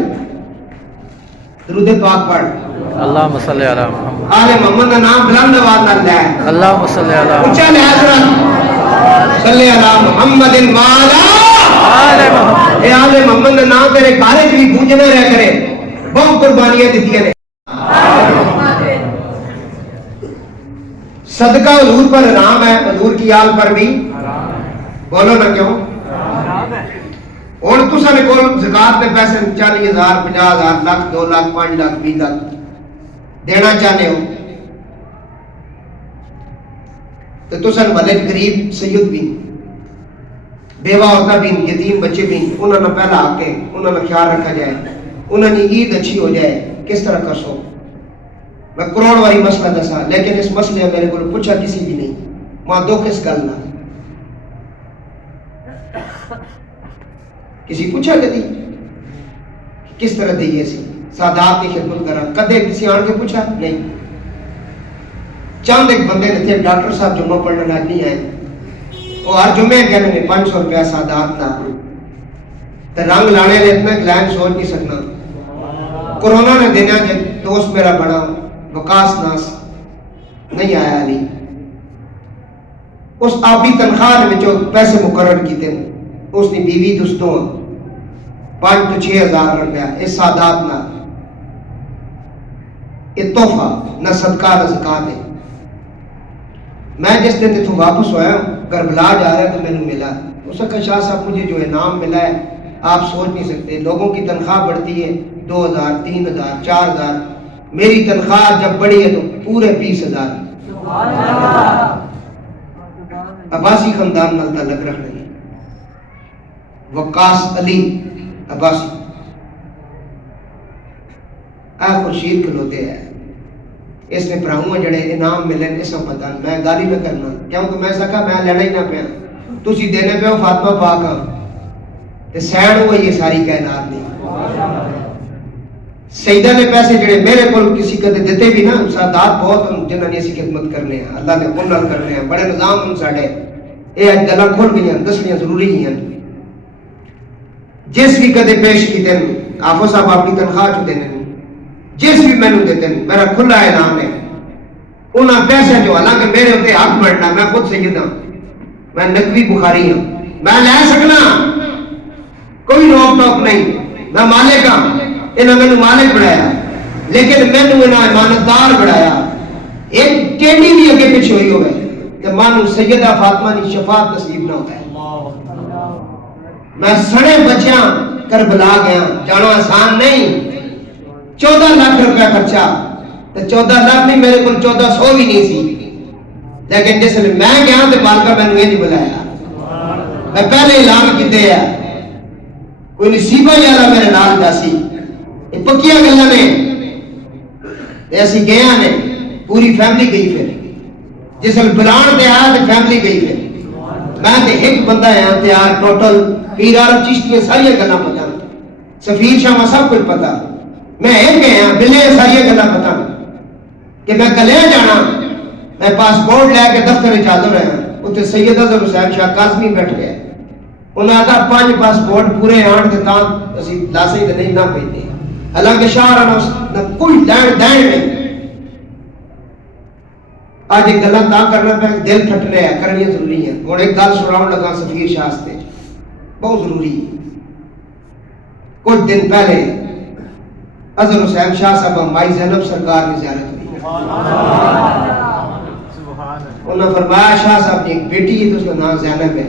درود پاک پڑھ اللہم صلی علی محمد آل محمد کا نام بلند آواز نہ لے اللہم صلی علی محمد اونچا لے حضرت صلی علی محمد والا آل محمد اے آل محمد کا نام تیرے گھر بھی گونجنا رہ کرے بہت قربانیاں دیتی ہیں صدقہ حضور پر حرام ہے حضور کی آل پر بھی بولو نہ کیوں اور تسا نے کول زکات کے پیسے 40,000 50,000 لاکھ 2 لاکھ 5 لاکھ 20 لاکھ دینا چاہتے ہو تو تسا بھلے غریب سید بھی بیوہ عورتیں بھی یتیم بچے بھی انہوں نے پہلا آ کے انہوں نے خیال رکھا جائے انہوں نے عید اچھی ہو جائے کس طرح کر سو میں کروڑ والی مسئلہ دسا لیکن اس مسئلے میں میرے کو پوچھا کسی بھی نہیں ماں دکھ اس گل نہ کسی پوچھا کدی کس طرح دئیے سی سادات کی خدمت کرا کدے کسی آن کے پوچھا نہیں چند ایک بندے نے تھے ڈاکٹر صاحب جمعہ پڑھنے لاج نہیں آئے وہ ہر جمعے کہنے نے 500 روپیہ سادات نہ تو رنگ لانے نے اتنا گلائن سوچ نہیں سکنا کرونا نے دینا جب دوست میرا بڑا وقاس ناس نہیں آیا علی اس آبی تنخواہ میں جو پیسے مقرر کیتے ہیں اس نے بیوی دوستوں 5 تو 6,000 روپیہ اس سادات نہ یہ تحفہ نہ صدقہ نہ زکات ہے میں جس دن تھوں واپس ہوا کربلا جا رہا ہے تو میں نے ملا اس کا شاہ صاحب مجھے جو انعام ملا ہے آپ سوچ نہیں سکتے لوگوں کی تنخواہ بڑھتی ہے 2,000 3,000 4,000 میری تنخواہ جب بڑھی ہے تو پورے 20,000 عباسی خاندان نال تعلق رکھ رہی وقاص علی عباسی اے خورشید کھلوتے ہیں اس نے پراہوں جڑے انعام ملن اس پتہ میں گالی نہ کرنا کیونکہ میں سکا میں لڑا ہی نہ پیا تسی دینے پہ فاطمہ پاک تے سین ہوئی یہ ساری کائنات دی سیدہ نے پیسے جڑے میرے کو کسی کدے دیتے بھی نا سادات بہت ہم جنہاں نے اسی خدمت کرنے ہیں اللہ نے کنال کرنے ہیں بڑے نظام ہم ساڑے یہ اج گلاں کھول گئی ہیں دسنیاں ضروری ہیں جس بھی کدے پیش کی دن آفو صاحب اپنی تنخواہ چ دینے جس بھی مینوں دیتے میرا کھلا اعلان ہے انہاں پیسے جو حالانکہ میرے ہوتے حق بڑھنا میں خود سید ہوں میں نقوی بخاری ہوں میں لے سکنا کوئی روک ٹوک نہیں میں مالک ہوں انہاں مینوں مالک بنایا لیکن مینوں انہاں امانتدار بنایا ایک ٹیڈی بھی اگے پیچھے ہوئی ہوئے کہ مانو سیدہ فاطمہ کی شفاعت نصیب نہ ہوتا ہے میں سڑے بچیاں کربلا گیا جانا آسان نہیں 14 لاکھ روپیہ خرچہ تو 14 لاکھ نہیں میرے کو 1400 بھی نہیں سی لیکن جس میں گیا تو مالکہ میں نے نہیں بلایا میں پہلے اعلان کیتے ہیں کوئی نصیبہ والا میرے نال جاسی یہ پکیاں گلاں نے ایسی گیا نے پوری فیملی گئی پھر جس میں بلان تے آیا تو فیملی گئی پھر میں تے ایک بندہ ہے تیار ٹوٹل پیر عرب چشتی ساری گلاں پتہ سفیر شاہ سب کچھ پتہ میں ایک گیا بلے ساری گلاں پتہ کہ میں کلے جانا میں پاسپورٹ لے کے دفتر چادر رہا اتنے سید اظہر حسین شاہ قاسمی بیٹھ گئے انہوں نے کہا 5 پاسپورٹ پورے آن کے تاں اسی لاسے ہی نہیں نہ پہنے حالانکہ شاہ رہا نہ کوئی لین دین نہیں آج ایک گلت نہ کرنا پہ دل پھٹنے ہیں کرنی ضروری ہے اور ایک گل سناؤں لگا سفیر شاہ سے بہت ضروری ہے کچھ دن پہلے اظہر حسین شاہ صاحب مائی زینب سرکار کی زیارت ہوئی انہوں نے فرمایا شاہ صاحب کی ایک بیٹی ہے تو اس کا نام زینب ہے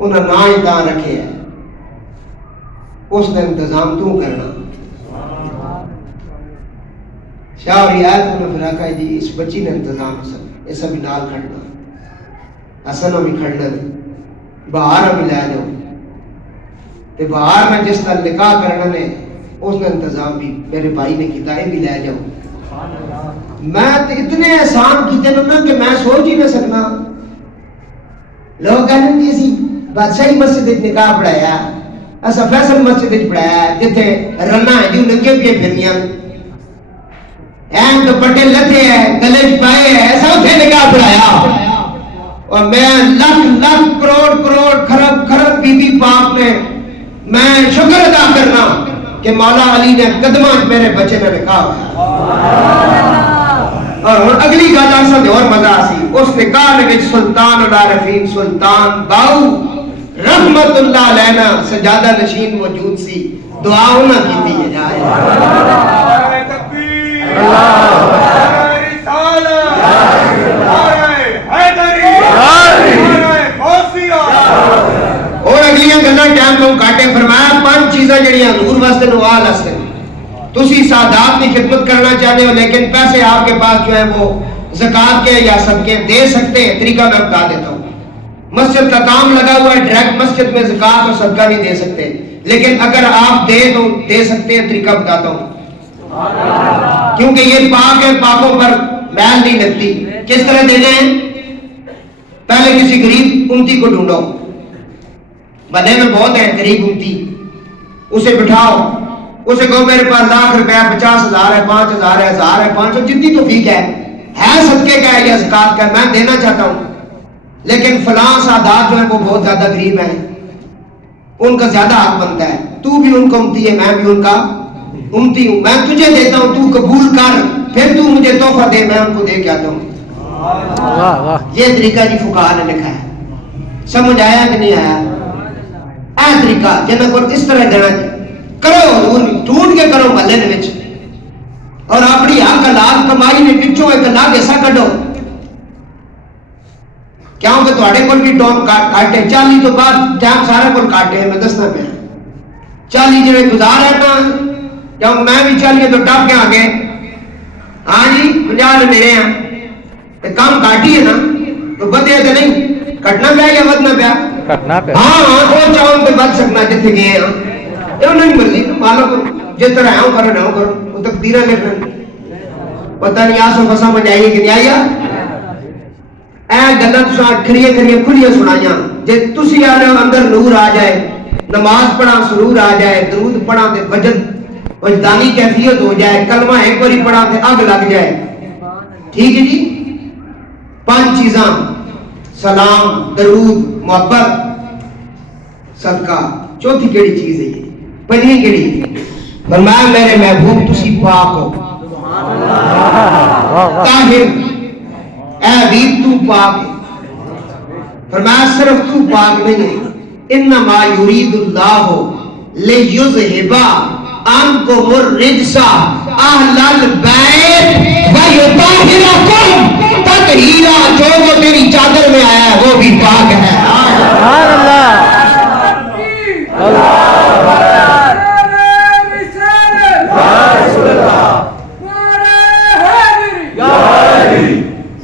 انہوں نے نام ہی دان رکھے ہے اس نے انتظام تو کرنا شاہ اور آیت انہوں نے پھر آکھا جی اس بچی نے انتظام سب یہ سب نال کھڑنا حسن بھی کھڑنا باہر بھی لے جاؤ تے باہر میں جس طرح نکاح کرنا نے اس نے انتظام بھی میرے بھائی نے کیتا ہے بھی لے جاؤ میں اتنے احسان کیتے نا کہ میں سوچ ہی نہ سکنا لوگ کہنے کہ اسی بادشاہی مسجد نکاح پڑھایا ایسا فیصل مسجد پڑھایا جتنے رنا ہے جو ننگے پیے پھرنیاں این دوپٹے لتے ہیں گلے پائے ہیں ایسا اتنے نکاح پڑھایا اور میں لاکھ لاکھ کروڑ کروڑ خرب خرب بی بی پاک نے میں شکر ادا کرنا کہ مولا علی نے قدمہ میرے بچے نے نکاح اور اگلی گل آسا دے اور مزہ آسی اس نکاح نے وچ سلطان العارفین سلطان باؤ رحمت اللہ علینا سجادہ نشین موجود سی دعا انہاں کیتی ہے جائے اور اگلیاں گلاں ٹائم کو کاٹے فرمایا 5 چیزاں جڑیاں حضور واسطے نوال استے تسی سادات کی خدمت کرنا چاہتے ہو لیکن پیسے آپ کے پاس جو ہے وہ زکات کے یا صدقے دے سکتے ہیں طریقہ میں بتا دیتا ہوں مسجد کا کام لگا ہوا ہے ڈائریکٹ مسجد میں زکات اور صدقہ نہیں دے سکتے لیکن اگر آپ دے تو دے سکتے ہیں طریقہ بتاتا ہوں کیونکہ یہ پاک ہے پاکوں پر میل نہیں لگتی کس طرح دینے ہیں پہلے کسی غریب امتی کو ڈھونڈو بنے میں بہت ہے غریب امتی اسے بٹھاؤ اسے کہو میرے پاس لاکھ روپیہ 50,000 ہے 5,000 ہے 1,000 ہے 500 جتنی تو ٹھیک ہے صدقے کا ہے یا زکات کا ہے میں دینا چاہتا ہوں لیکن فلاں سادات جو ہے وہ بہت زیادہ غریب ہیں ان کا زیادہ حق بنتا ہے تو بھی ان کا امتی ہے میں بھی ان کا امتی ہوں میں تجھے دیتا ہوں تو قبول کر پھر تو مجھے تحفہ دے میں ان کو دے کے آتا ہوں یہ طریقہ جی فقہا نے لکھا ہے سمجھ آیا کہ نہیں آیا اے طریقہ جنہاں کو اس طرح دینا کرو حضور ڈھونڈ کے کرو محلے دے وچ اور اپنی حق حلال کمائی نے وچوں ایک لاکھ ایسا کڈو کیونکہ تواڈے کول بھی ٹون کاٹے 40 تو بعد ٹائم سارے کول کاٹے میں دسنا پیا 40 جڑے گزار ہے نا جب میں بھی 40 تو ٹپ کے آ گئے ہاں جی 50 میرے ہیں تے کام کاٹی ہے نا تو بدے تے نہیں کٹنا پیا یا ودنا پیا کٹنا پیا ہاں ہاں وہ چاہوں تے بچ سکنا جتھے گئے ہیں یہ نہیں مرضی مالک جس طرح ہے کرو نہ کرو وہ تقدیریں لکھن پتہ نہیں آسو فسا میں جائیے کہ نہیں آیا اے گلاں تساں کھڑیاں کھڑیاں کھلیاں سنائیاں جے تسی آنے اندر نور آ جائے نماز پڑھا سرور آ جائے درود پڑھا تے وجد وجدانی کیفیت ہو جائے، کلمہ ایک باری پڑھا تے اگ لگ جائے. ٹھیک ہے جی. 5 چیزاں: سلام، درود، محبت، صدقہ. چوتھی کیڑی چیز ہے یہ؟ 5ویں کیڑی؟ فرمایا میرے محبوب تسی پاک ہو، طاہر، اے حبیب تو پاک ہے. فرمایا صرف تو پاک نہیں ہے، انما یرید اللہ لیذھب عنکم الرجس اہل البیت ویطہرکم تطہیرا. جو تیری چادر میں آیا ہے وہ بھی پاک ہے. سبحان اللہ.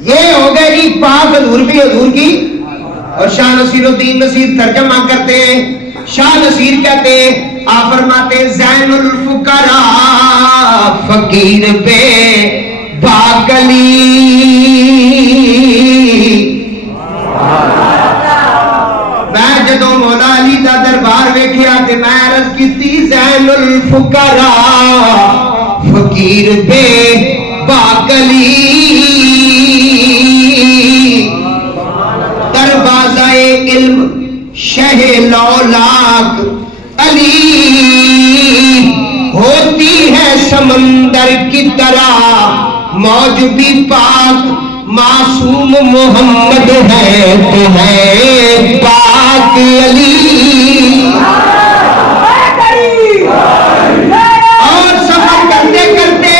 یہ ہو گئے جی پاک حضور بھی حضور کی. اور شاہ نصیر الدین نصیر ترجمہ کرتے ہیں. شاہ نصیر کہتے ہیں، آپ فرماتے ہیں زین الفقراء فقیر بے باکلی. میں جدو مولا علی دا دربار ویکھیا تے میں عرض کیتی زین الفقراء فقیر بے باکلی. دروازہ علم شہ لولاک علی ہوتی ہے سمندر کی طرح موج بھی پاک. معصوم محمد ہے تو ہے پاک علی. اور سفر کرتے کرتے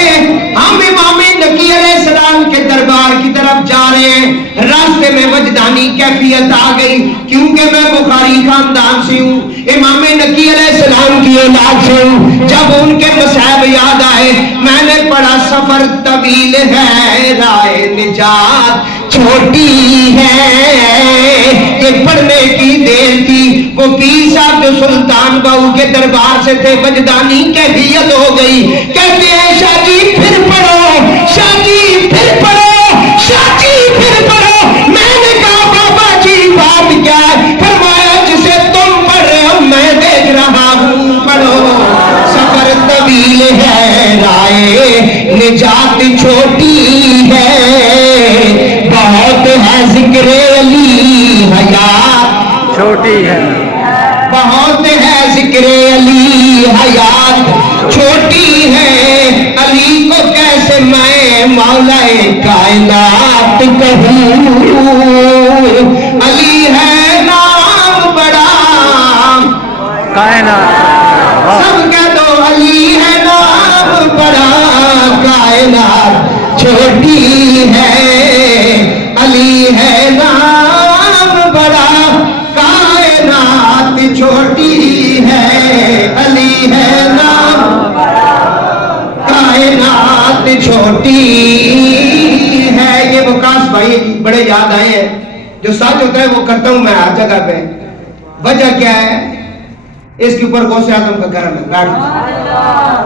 ہم امام نقی علیہ السلام کے دربار کی طرف جا رہے ہیں. راستے میں وجدانی کیفیت آ گئی، کیونکہ میں بخاری خاندان سے ہوں، امام نقی علیہ السلام کی اولاد سے ہوں. جب ان کے مصائب یاد آئے میں نے پڑھا سفر طویل ہے راہ نجات چھوٹی ہے. یہ پڑھنے کی دیر تھی. وہ پیر صاحب جو سلطان بہو کے دربار سے تھے، وجدانی کیفیت ہو گئی. کہتے ہیں شاہ جی پھر پڑھو، شاہ جی پھر پڑھو، شاہ جی پھر پڑھو. میں نے کہا بابا جی بات کیا ہے؟ فرمایا جسے تم پڑھ رہے ہو میں دیکھ رہا ہوں، پڑھو. سفر طویل ہے رائے نجات چھوٹی ہے، بہت ہے ذکر علی حیات چھوٹی ہے. بہت ہے ذکر علی حیات چھوٹی ہے. علی کو کیسے میں مولا کائنات کہوں. علی ہے نام بڑا کائنات. سب کہہ دو علی ہے نام بڑا کائنات چھوٹی ہے. علی ہے نام بڑا کائنات چھوٹی ہے. علی ہے نام کائنات چھوٹی ہے. یہ وکاس بھائی بڑے یاد آئے ہیں. جو سچ ہوتا ہے وہ کرتا ہوں میں ہر جگہ پہ. وجہ کیا ہے؟ اس کے اوپر غوث اعظم کا کرم ہے.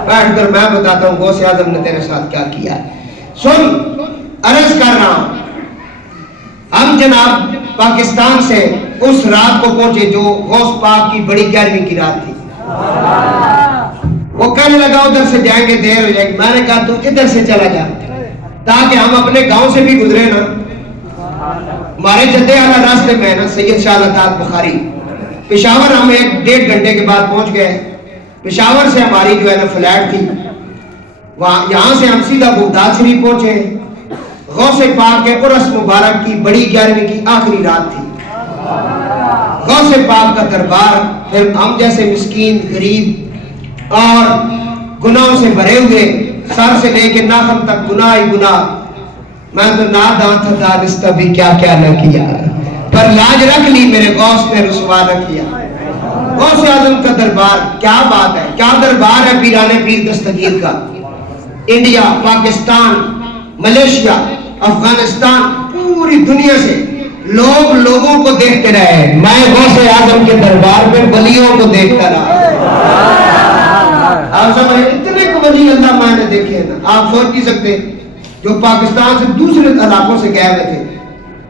بیٹھ کر میں بتاتا ہوں غوث اعظم نے تیرے ساتھ کیا کیا. سن، عرض کر رہا ہوں، ہم جناب پاکستان سے اس رات کو پہنچے جو غوث پاک کی بڑی 11ویں کی رات تھی. وہ کہنے لگا ادھر سے جائیں گے دیر ہو جائے گی. میں نے کہا تو ادھر سے چلا جا تاکہ ہم اپنے گاؤں سے بھی گزرے نا. ہمارے جدے والا راستے میں نا سید شاہ لطاف بخاری پشاور. ہم 1.5 گھنٹے کے بعد پہنچ گئے. پشاور سے ہماری جو ہے نا فلائٹ تھی، وہاں یہاں سے ہم سیدھا بغداد شریف پہنچے. غوث پاک کے عرس مبارک کی بڑی 11ویں کی آخری رات تھی. غوث پاک کا دربار. پھر ہم جیسے مسکین غریب اور گناہوں سے بھرے ہوئے، سر سے لے کے ناخن تک گناہ ہی گناہ. میں تو ناداں تھا دانستہ بھی کیا کیا نہ کیا، پر لاج رکھ لی میرے غوث نے رسوا نہ کیا. غوث اعظم کا دربار کیا بات ہے، کیا دربار ہے پیران پیر دستگیر کا. انڈیا، پاکستان، ملیشیا، افغانستان، پوری دنیا سے لوگ لوگوں کو دیکھتے رہے. میں غوث اعظم کے دربار میں ولیوں کو دیکھتا رہا. آپ سب اتنے کو ولی اللہ میں نے دیکھے نا، آپ سوچ نہیں سکتے. جو پاکستان سے دوسرے علاقوں سے گئے ہوئے تھے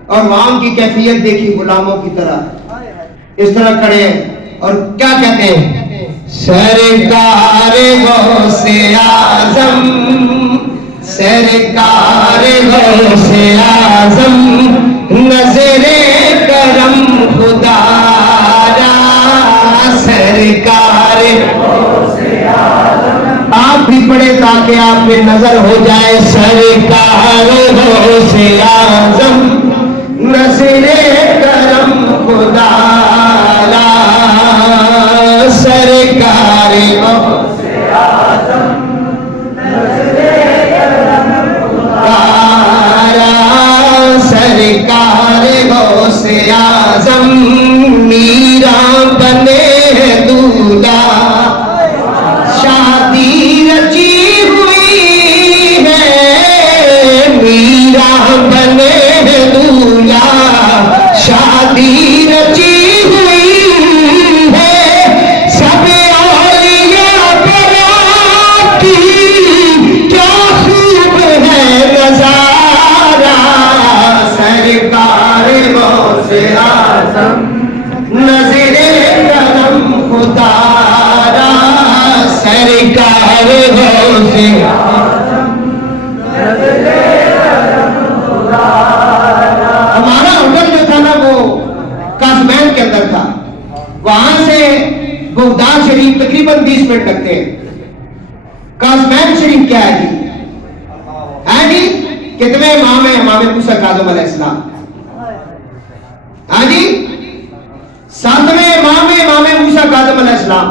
اور وہاں کی کیفیت دیکھی، غلاموں کی طرح اس طرح کھڑے ہیں اور کیا کہتے ہیں سرکار غوث اعظم سرکار غوث اعظم نظر کرم خدا را سرکار آپ بھی پڑھے تاکہ آپ پہ نظر ہو جائے سرکار غوث اعظم نظر کرم خدا را سرکار غوث اعظم نظر کرم خدا را سرکار غوث اعظم میرا بنے دولہا شادی رچی ہوئی ہے میرا بنے دولہا شادی رچی ہوئی ہے سب اولیاء براتی کیا خوب ہے نظارہ سرکار غوث اعظم نظر کرم خدا را سرکار غوث اعظم نظر کرم خدا را ہمارا ہوٹل جو تھا نا وہ کازمین کے اندر تھا وہاں سے بغداد شریف تقریباً 20 منٹ لگتے ہیں کازمین شریف کیا ہے جی کتنے امام ہیں امام موسیٰ کاظم علیہ السلام ہاں جی 7ویں امام امام موسیٰ کاظم علیہ السلام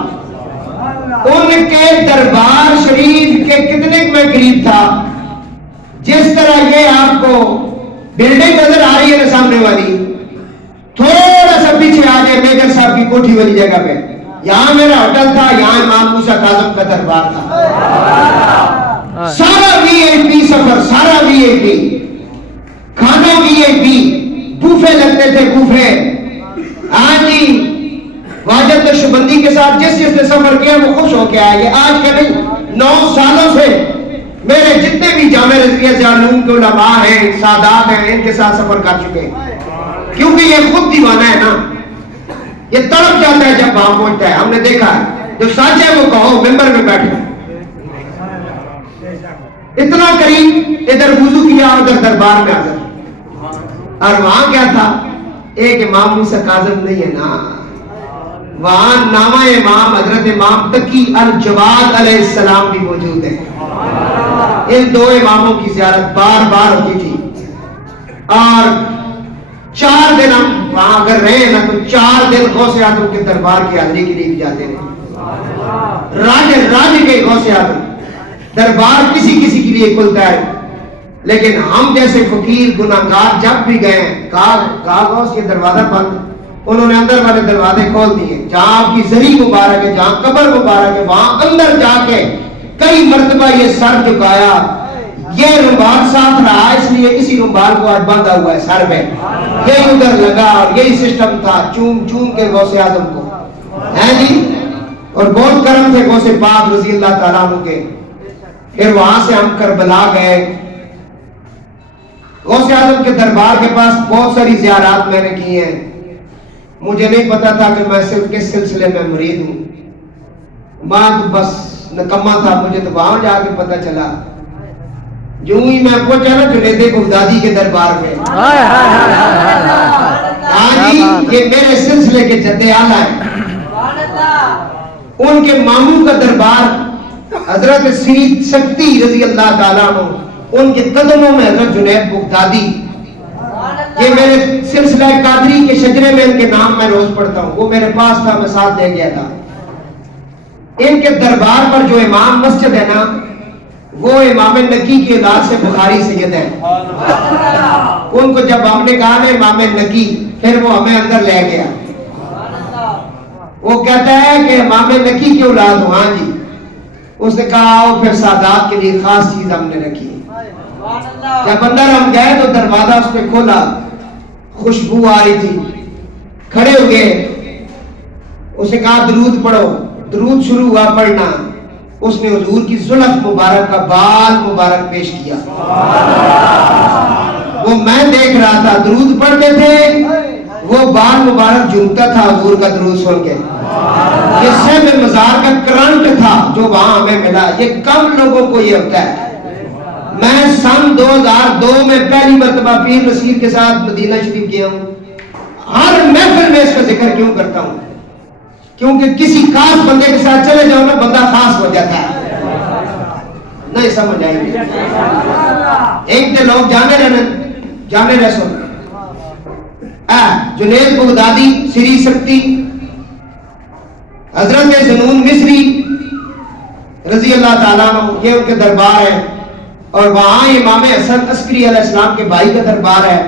ان کے دربار شریف کے کتنے میں قریب تھا جس طرح یہ آپ کو بلڈنگ نظر آ رہی ہے نا سامنے والی تھوڑا سا پیچھے آ جائے میجر صاحب کی کوٹھی والی جگہ پہ یہاں میرا ہوٹل تھا یہاں امام موسیٰ کاظم کا دربار تھا سارا وی آئی پی سفر سارا وی آئی پی کھانا وی آئی پی بوفے لگتے تھے بوفے ہاں جی واجد نقشبندی کے ساتھ جس نے سفر کیا وہ خوش ہو کے آئے یہ آج کے نہیں 9 سالوں سے میرے جتنے بھی جامع رضویہ سے علوم کے علماء ہیں سادات ہیں ان کے ساتھ سفر کر چکے ہیں کیونکہ یہ خود دیوانہ ہے نا یہ تڑپ جاتا ہے جب وہاں پہنچتا ہے ہم نے دیکھا ہے جو سچ ہے وہ کہو ممبر میں بیٹھے اتنا قریب ادھر وضو کیا ادھر دربار میں حاضر اور وہاں کیا تھا ایک امام موسیٰ کاظم نہیں ہے نا وہاں نامہ امام حضرت امام تقی الجواد علیہ السلام بھی موجود ہے ان 2 اماموں کی زیارت بار بار ہوتی تھی اور 4 دن ہم وہاں اگر رہے نا تو 4 دن غوث اعظم کے دربار کی حاضری کے لیے بھی جاتے رہے راج کے غوث اعظم دربار کسی کسی کے لیے کھلتا ہے لیکن ہم جیسے فقیر گناہگار جب بھی گئے کہا غوث یہ دروازہ بند انہوں نے اندر والے دروازے کھول دیے جہاں آپ کی زری مبارک ہے جہاں قبر مبارک ہے وہاں اندر جا کے کئی مرتبہ یہ سر جھکایا یہ رمبال ساتھ رہا اس لیے اسی رمبال کو آج باندھا ہوا ہے سر میں یہی ادھر لگا اور یہی سسٹم تھا چوم چوم کے غوث اعظم کو ہیں جی اور بہت کرم تھے غوث پاک رضی اللہ تعالیٰ عنہ کے پھر وہاں سے ہم کربلا گئے غوث اعظم کے دربار کے پاس بہت ساری زیارات میں نے کی ہیں مجھے نہیں پتا تھا کہ میں صرف کس سلسلے میں مرید ہوں میں تو بس نکمہ تھا مجھے تو وہاں جا کے پتا چلا جو ہی میں پہنچا نا جنید بغدادی کے دربار میں ہاں جی یہ میرے سلسلے کے جد اعلیٰ ہیں ان کے ماموں کا دربار حضرت سید سکتی رضی اللہ تعالیٰ عنہ ان کے قدموں میں حضرت جنید بغدادی یہ میرے سلسلہ قادری کے شجرے میں ان کے نام میں روز پڑھتا ہوں وہ میرے پاس تھا میں ساتھ لے گیا تھا ان کے دربار پر جو امام مسجد ہے نا وہ امام نقی کی اولاد سے بخاری سید ہیں ان کو جب ہم نے کہا نا امام نقی پھر وہ ہمیں اندر لے گیا وہ کہتا ہے کہ امام نقی کی اولاد ہوں ہاں جی اس نے کہا آؤ پھر سادات کے لیے خاص چیز ہم نے رکھی جب اندر ہم گئے تو دروازہ اس پہ کھولا خوشبو آ رہی تھی کھڑے ہو گئے اس نے کہا درود پڑھو درود شروع ہوا پڑھنا اس نے حضور کی زلف مبارک کا بال مبارک پیش کیا وہ میں دیکھ رہا تھا درود پڑھتے تھے وہ بال مبارک جھومتا تھا حضور کا درود سن کے یہ سہم مزار کا کرنٹ تھا جو وہاں ہمیں ملا. یہ کم لوگوں کو یہ ہوتا ہے. میں سن 2002 میں پہلی مرتبہ پیر نصیر کے ساتھ مدینہ شریف گیا ہوں. ہر محفل میں اس کا ذکر کیوں کرتا ہوں؟ کیونکہ کسی خاص بندے کے ساتھ چلے جاؤ نا بندہ خاص ہو جاتا ہے. نہیں سمجھ آئیں گے. ایک دے لوگ جانے رہ سو جنید بغدادی سری سکتی حضرت زنون مصری رضی اللہ تعالیٰ عنہ یہ ان کے دربار ہے. اور وہاں امام حسن عسکری علیہ السلام کے بھائی کا دربار ہے.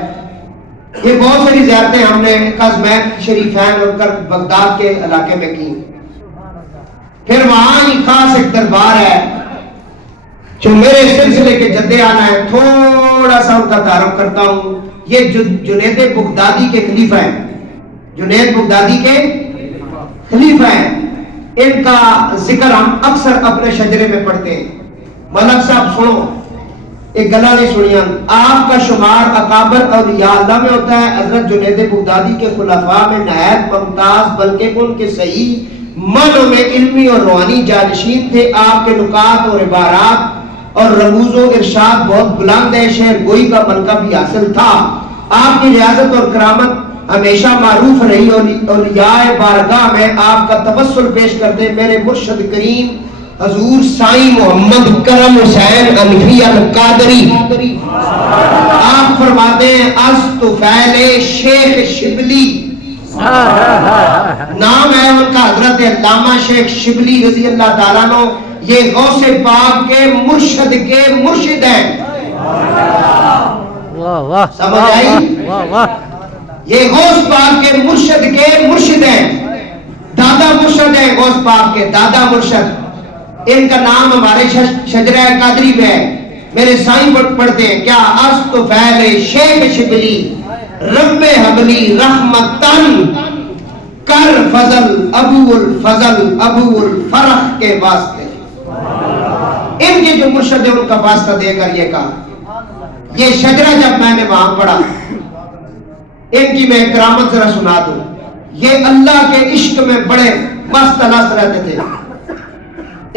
یہ بہت ساری زیارتیں ہم نے قزمین شریفین اور بغداد کے علاقے میں کی. پھر وہاں ہی خاص ایک دربار ہے جو میرے سلسلے کے جدے آنا ہے. تھوڑا سا ان کا تعارف کرتا ہوں. یہ جنید بغدادی کے خلیفہ ہیں. جنید بغدادی کے خلیفہ ہیں. ان کا ذکر ہم اکثر اپنے شجرے میں پڑھتے ہیں. ملک صاحب سنو ایک گلا نہیں سنیا. آپ کا شمار اکابر اولیاء اللہ میں ہوتا ہے. حضرت جنید بغدادی کے خلفاء میں نہایت ممتاز بلکہ ان کے صحیح معنوں میں علمی اور روحانی جانشین تھے. آپ کے نکات اور عبارات اور رموز و ارشاد بہت بلند ہے. شعر گوئی کا ملکہ بھی حاصل تھا. آپ کی ریاضت اور کرامت ہمیشہ معروف رہی. اولیاء بارگاہ میں آپ کا توسل پیش کرتے میرے مرشد کریم حضور سائیں محمد کرم حسین انفی القادری. آپ فرماتے ہیں استفیل شیخ شبلی نام ہے ان کا. حضرت علامہ شیخ شبلی رضی اللہ تعالیٰ عنہ یہ غوث پاک کے مرشد کے مرشد ہیں. سمجھ آئی؟ یہ غوث پاک کے مرشد ہیں. دادا مرشد ہیں غوث پاک کے دادا مرشد. ان کا نام ہمارے شجرہ قادری میں ہے. میرے سائیں پڑھتے ہیں کیا استفیل شیخ شبلی رب حبلی رحمتن کر فضل ابو الفرح کے واسطے. ان کے جو مرشد ہیں ان کا واسطہ دے کر یہ کہا. یہ شجرہ جب میں نے وہاں پڑھا ان کی میں کرامت ذرا سنا دوں. یہ اللہ کے عشق میں بڑے مست الست رہتے تھے.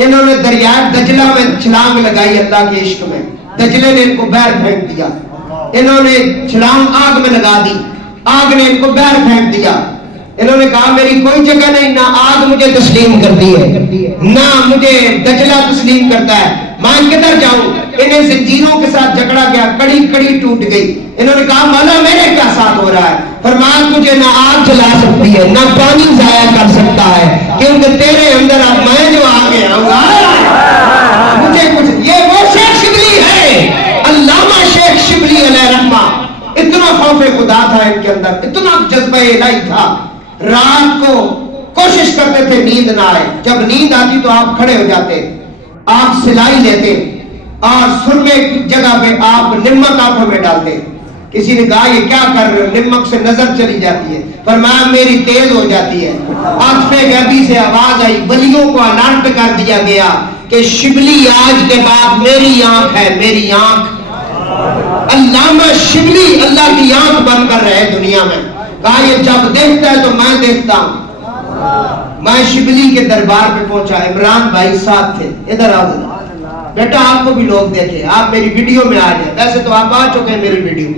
انہوں نے دریائے دجلہ میں چھلانگ لگائی اللہ کے عشق میں. دجلے نے ان کو بہر پھینک دیا. انہوں نے چھلانگ آگ میں لگا دی. آگ نے ان کو بہر پھینک دیا. انہوں نے کہا میری کوئی جگہ نہیں. نہ آگ مجھے تسلیم کرتی ہے نہ مجھے دجلہ تسلیم کرتا ہے. میں کدھر جاؤں؟ انہیں زنجیروں کے ساتھ جھگڑا گیا. کڑی ٹوٹ گئی. انہوں نے کہا مولا میرے کیا ساتھ ہو رہا ہے؟ فرمایا تجھے نہ آگ جلا سکتی ہے نہ پانی ضائع کر سکتا ہے کیونکہ تیرے اندر اب میں جو آ گیا ہوں مجھے کچھ. یہ وہ شیخ شبلی ہے علامہ شیخ شبلی علیہ رحمہ. اتنا خوف خدا تھا ان کے اندر, اتنا جذبہ الہی تھا. رات کو کوشش کرتے تھے نیند نہ آئے. جب نیند آتی تو آپ کھڑے ہو جاتے, آپ سلائی لیتے اور سرمے کی جگہ پہ آپ نمک آنکھوں میں ڈالتے. کسی نے کہا یہ کیا کر رہے ہو؟ نمک سے نظر چلی جاتی ہے. فرمایا میری تیز ہو جاتی ہے. عاطف غیبی سے آواز آئی, ولیوں کو الرٹ کر دیا گیا کہ شبلی آج کے بعد میری آنکھ ہے, میری آنکھ. علامہ شبلی اللہ کی آنکھ بن کر رہے دنیا میں. کہا یہ جب دیکھتا ہے تو میں دیکھتا ہوں. میں شبلی کے دربار پہ پہنچا. عمران بھائی ساتھ تھے. ادھر آؤ بیٹا, آپ کو بھی لوگ دیکھیں, آپ میری ویڈیو میں آ جائیں. ویسے تو آپ آ چکے ہیں میری ویڈیو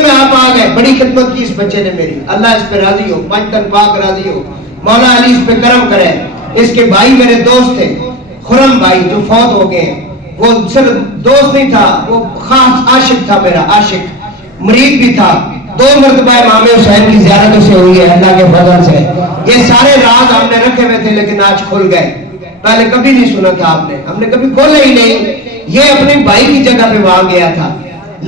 میں آپ آ گئے. بڑی خدمت کی اس بچے نے میری. اللہ اس پہ راضی ہو, پنجتن پاک راضی ہو. مولا علی اس پہ کرم کرے. اس کے بھائی میرے دوست تھے, خرم بھائی جو فوت ہو گئے ہیں. وہ صرف دوست نہیں تھا, وہ خاص عاشق تھا, میرا عاشق مرید بھی تھا. 2 مرتبہ امام حسین کی زیارت سے ہوئی ہے اللہ کے فضل سے. یہ سارے راز ہم نے رکھے ہوئے تھے لیکن آج کھل گئے. پہلے کبھی نہیں سنا تھا آپ نے, ہم نے کبھی کھولا ہی نہیں. یہ اپنے بھائی کی جگہ پہ وہاں گیا تھا.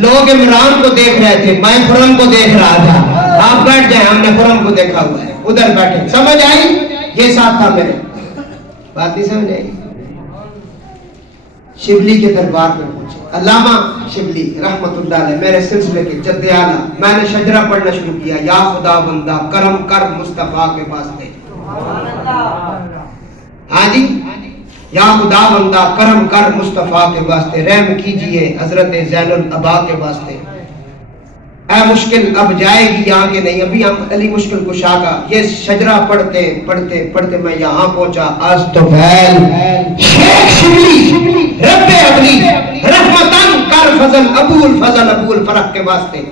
لوگ عمران کو دیکھ رہے تھے, میں خرم کو دیکھ رہا تھا. آپ بیٹھ جائیں, ہم نے خرم کو دیکھا ہوا ہے, ادھر بیٹھے. سمجھ آئی؟ یہ ساتھ تھا میرے. بات نہیں سمجھ آئی؟ شبلی کے دربار میں پہنچے. علامہ شبلی رحمت اللہ علیہ میرے سلسلے کے جد اعلیٰ. میں نے شجرہ پڑھنا شروع کیا. یا خدا بندہ کرم کر مصطفیٰ کے واسطے. ہاں جی, یا خدا بندہ کرم کر مصطفیٰ کے واسطے, رحم کیجئے حضرت زین العبا کے واسطے. اے مشکل اب جائے گی یہاں کے نہیں. ابھی ہم علی مشکل کشا کا یہ شجرہ پڑھتے پڑھتے پڑھتے میں یہاں پہنچا. استغفر شیخ شبلی رب ابلی رحمتن کر فضل ابو الفرق کے واسطے.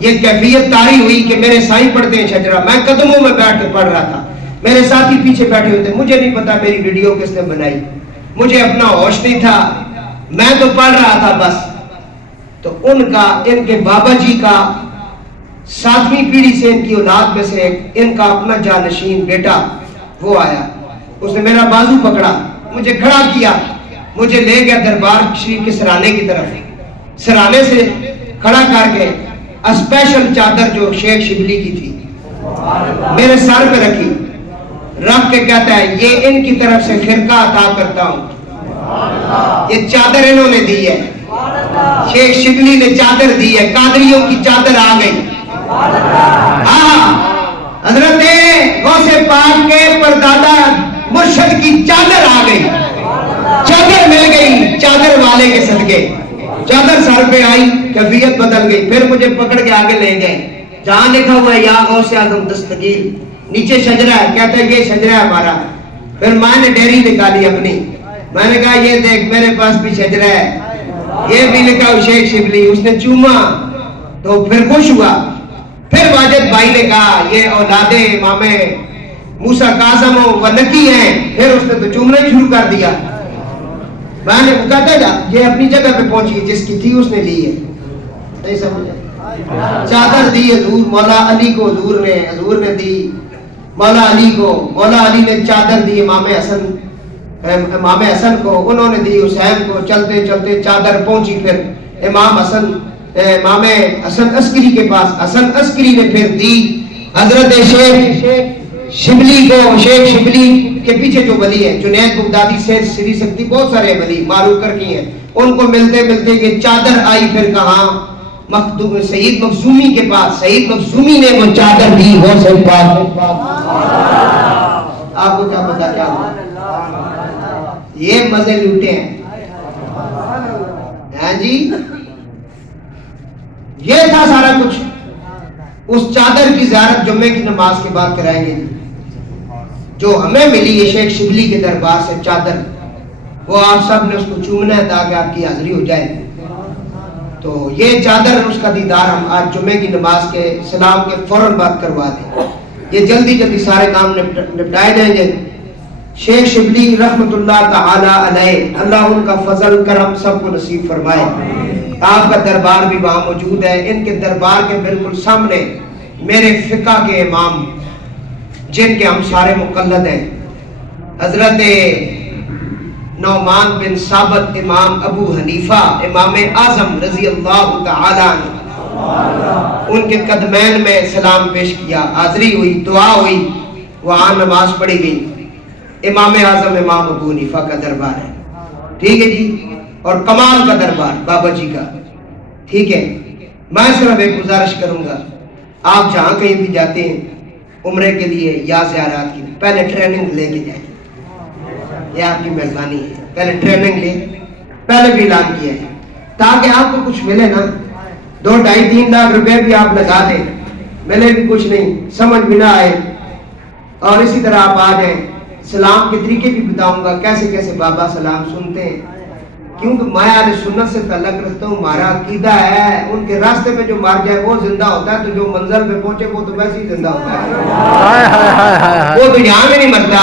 یہ کیفیت طاری ہوئی کہ میرے سائیں پڑھتے ہیں شجرہ, میں قدموں میں بیٹھ کے پڑھ رہا تھا, میرے ساتھی پیچھے بیٹھے ہوتے. مجھے نہیں پتا میری ویڈیو کس نے بنائی, مجھے اپنا ہوش نہیں تھا, میں تو پڑھ رہا تھا بس. تو ان کا, ان کے بابا جی کا 7ویں پیڑھی سے ان کی اولاد میں سے ان کا اپنا جانشین بیٹا وہ آیا, اس نے میرا بازو پکڑا, مجھے کھڑا کیا, مجھے لے گیا دربار شریف کے سرانے کی طرف. سرانے سے کھڑا کر کے اسپیشل چادر جو شیخ شبلی کی تھی میرے سر پہ رکھی, رکھ کے کہتا ہے یہ ان کی طرف سے خرقہ عطا کرتا ہوں. یہ چادر انہوں نے دی ہے, شیخ شبلی نے چادر دی ہے, قادریوں کی چادر آ گئی. حضرت غوث پاک کے پردادا مرشد کی چادر آ گئی, چادر مل گئی چادر والے کے صدقے. چادر سر پہ آئی, کیفیت بدل گئی. پھر مجھے پکڑ کے آگے لے گئے, جہاں لکھا ہوا ہے یا غوث اعظم دستگیر, نیچے شجرہ ہے, کہتا ہے یہ شجرہ ہے ہمارا. پھر میں نے ڈیری نکالی اپنی, میں نے کہا یہ دیکھ میرے پاس بھی شجرہ ہے, یہ بھی لکھا ہوا شیخ شبلی. اس نے چوما تو پھر خوش ہوا. پھر واجد بھائی نے کہا یہ اولاد امام موسیٰ کاظم و نکی ہیں. پھر اس نے تو چومنا ہی شروع کر دیا. میں نے کہتا جا یہ اپنی جگہ پہ پہنچی, جس کی تھی اس نے لی ہے. نہیں سمجھا, چادر دی حضور مولا علی کو, حضور نے دی مولا علی کو. مولا علی نے چادر دی امام حسن کو, انہوں نے دی حسین کو. چلتے چلتے چادر پہنچی پھر امام حسن عسکری کے پاس. حسن عسکری نے پھر دی حضرت شیخ شبلی کو. شیخ شبلی کے پیچھے جو ولی ہے جنید بغدادی سے سری سکتی بہت سارے ولی معروف کر کی ہیں, ان کو ملتے ملتے یہ چادر آئی. پھر کہاں سید مخزومی کے پاس. سید مخزومی نے وہ چادر دی. وہ صحیح بات, آپ کو کیا پتا کیا ہوا, یہ مزے لوٹے ہیں. ہاں جی, یہ تھا سارا کچھ. اس چادر کی زیارت جمعے کی نماز کے بعد کرائیں گے. جو ہمیں ملی ہے شیخ شبلی کے دربار سے چادر, وہ آپ سب نے اس کو چومنا ہے تاکہ آپ کی حاضری ہو جائے. تو یہ چادر, اس کا دیدار ہم آج جمعے کی نماز کے سلام کے فوراً بعد کروا دیں. یہ جلدی جلدی سارے کام نپٹائے جائیں گے. شیخ شبلی رحمت اللہ تعالی علیہ, اللہ ان کا فضل کرم سب کو نصیب فرمائے. آپ کا دربار بھی وہاں موجود ہے. ان کے دربار کے بالکل سامنے میرے فقہ کے امام, جن کے ہم سارے مقلد ہیں, حضرت نعمان بن ثابت امام ابو حنیفہ امام اعظم رضی اللہ تعالی عنہ, ان کے قدمین میں سلام پیش کیا, حاضری ہوئی, دعا ہوئی, وہاں نماز پڑھی گئی. امام اعظم امام ابو حنیفہ کا دربار ہے, ٹھیک ہے جی, اور کمال کا دربار بابا جی کا, ٹھیک ہے. میں صرف ایک گزارش کروں گا, آپ جہاں کہیں بھی جاتے ہیں عمرے کے لیے یا زیارات کی, پہلے ٹریننگ لے کے جائیں. یہ آپ کی مہربانی ہے, پہلے ٹریننگ لے, پہلے بھی اعلان کیا ہے تاکہ آپ کو کچھ ملے نا. 2-2.5-3 لاکھ روپے بھی آپ لگا دیں, ملے بھی کچھ نہیں, سمجھ بھی نہ آئے. اور اسی طرح آپ آ جائیں. سلام کے طریقے بھی بتاؤں گا, کیسے کیسے بابا سلام سنتے ہیں, کیونکہ میں اہل سنت سے تعلق رکھتا ہوں. ہمارا عقیدہ ہے ان کے راستے میں جو مر جائے وہ زندہ ہوتا ہے, تو جو منزل پہ پہنچے وہ تو ویسے ہی زندہ ہوتا ہے, وہ تو یہاں میں نہیں مرتا.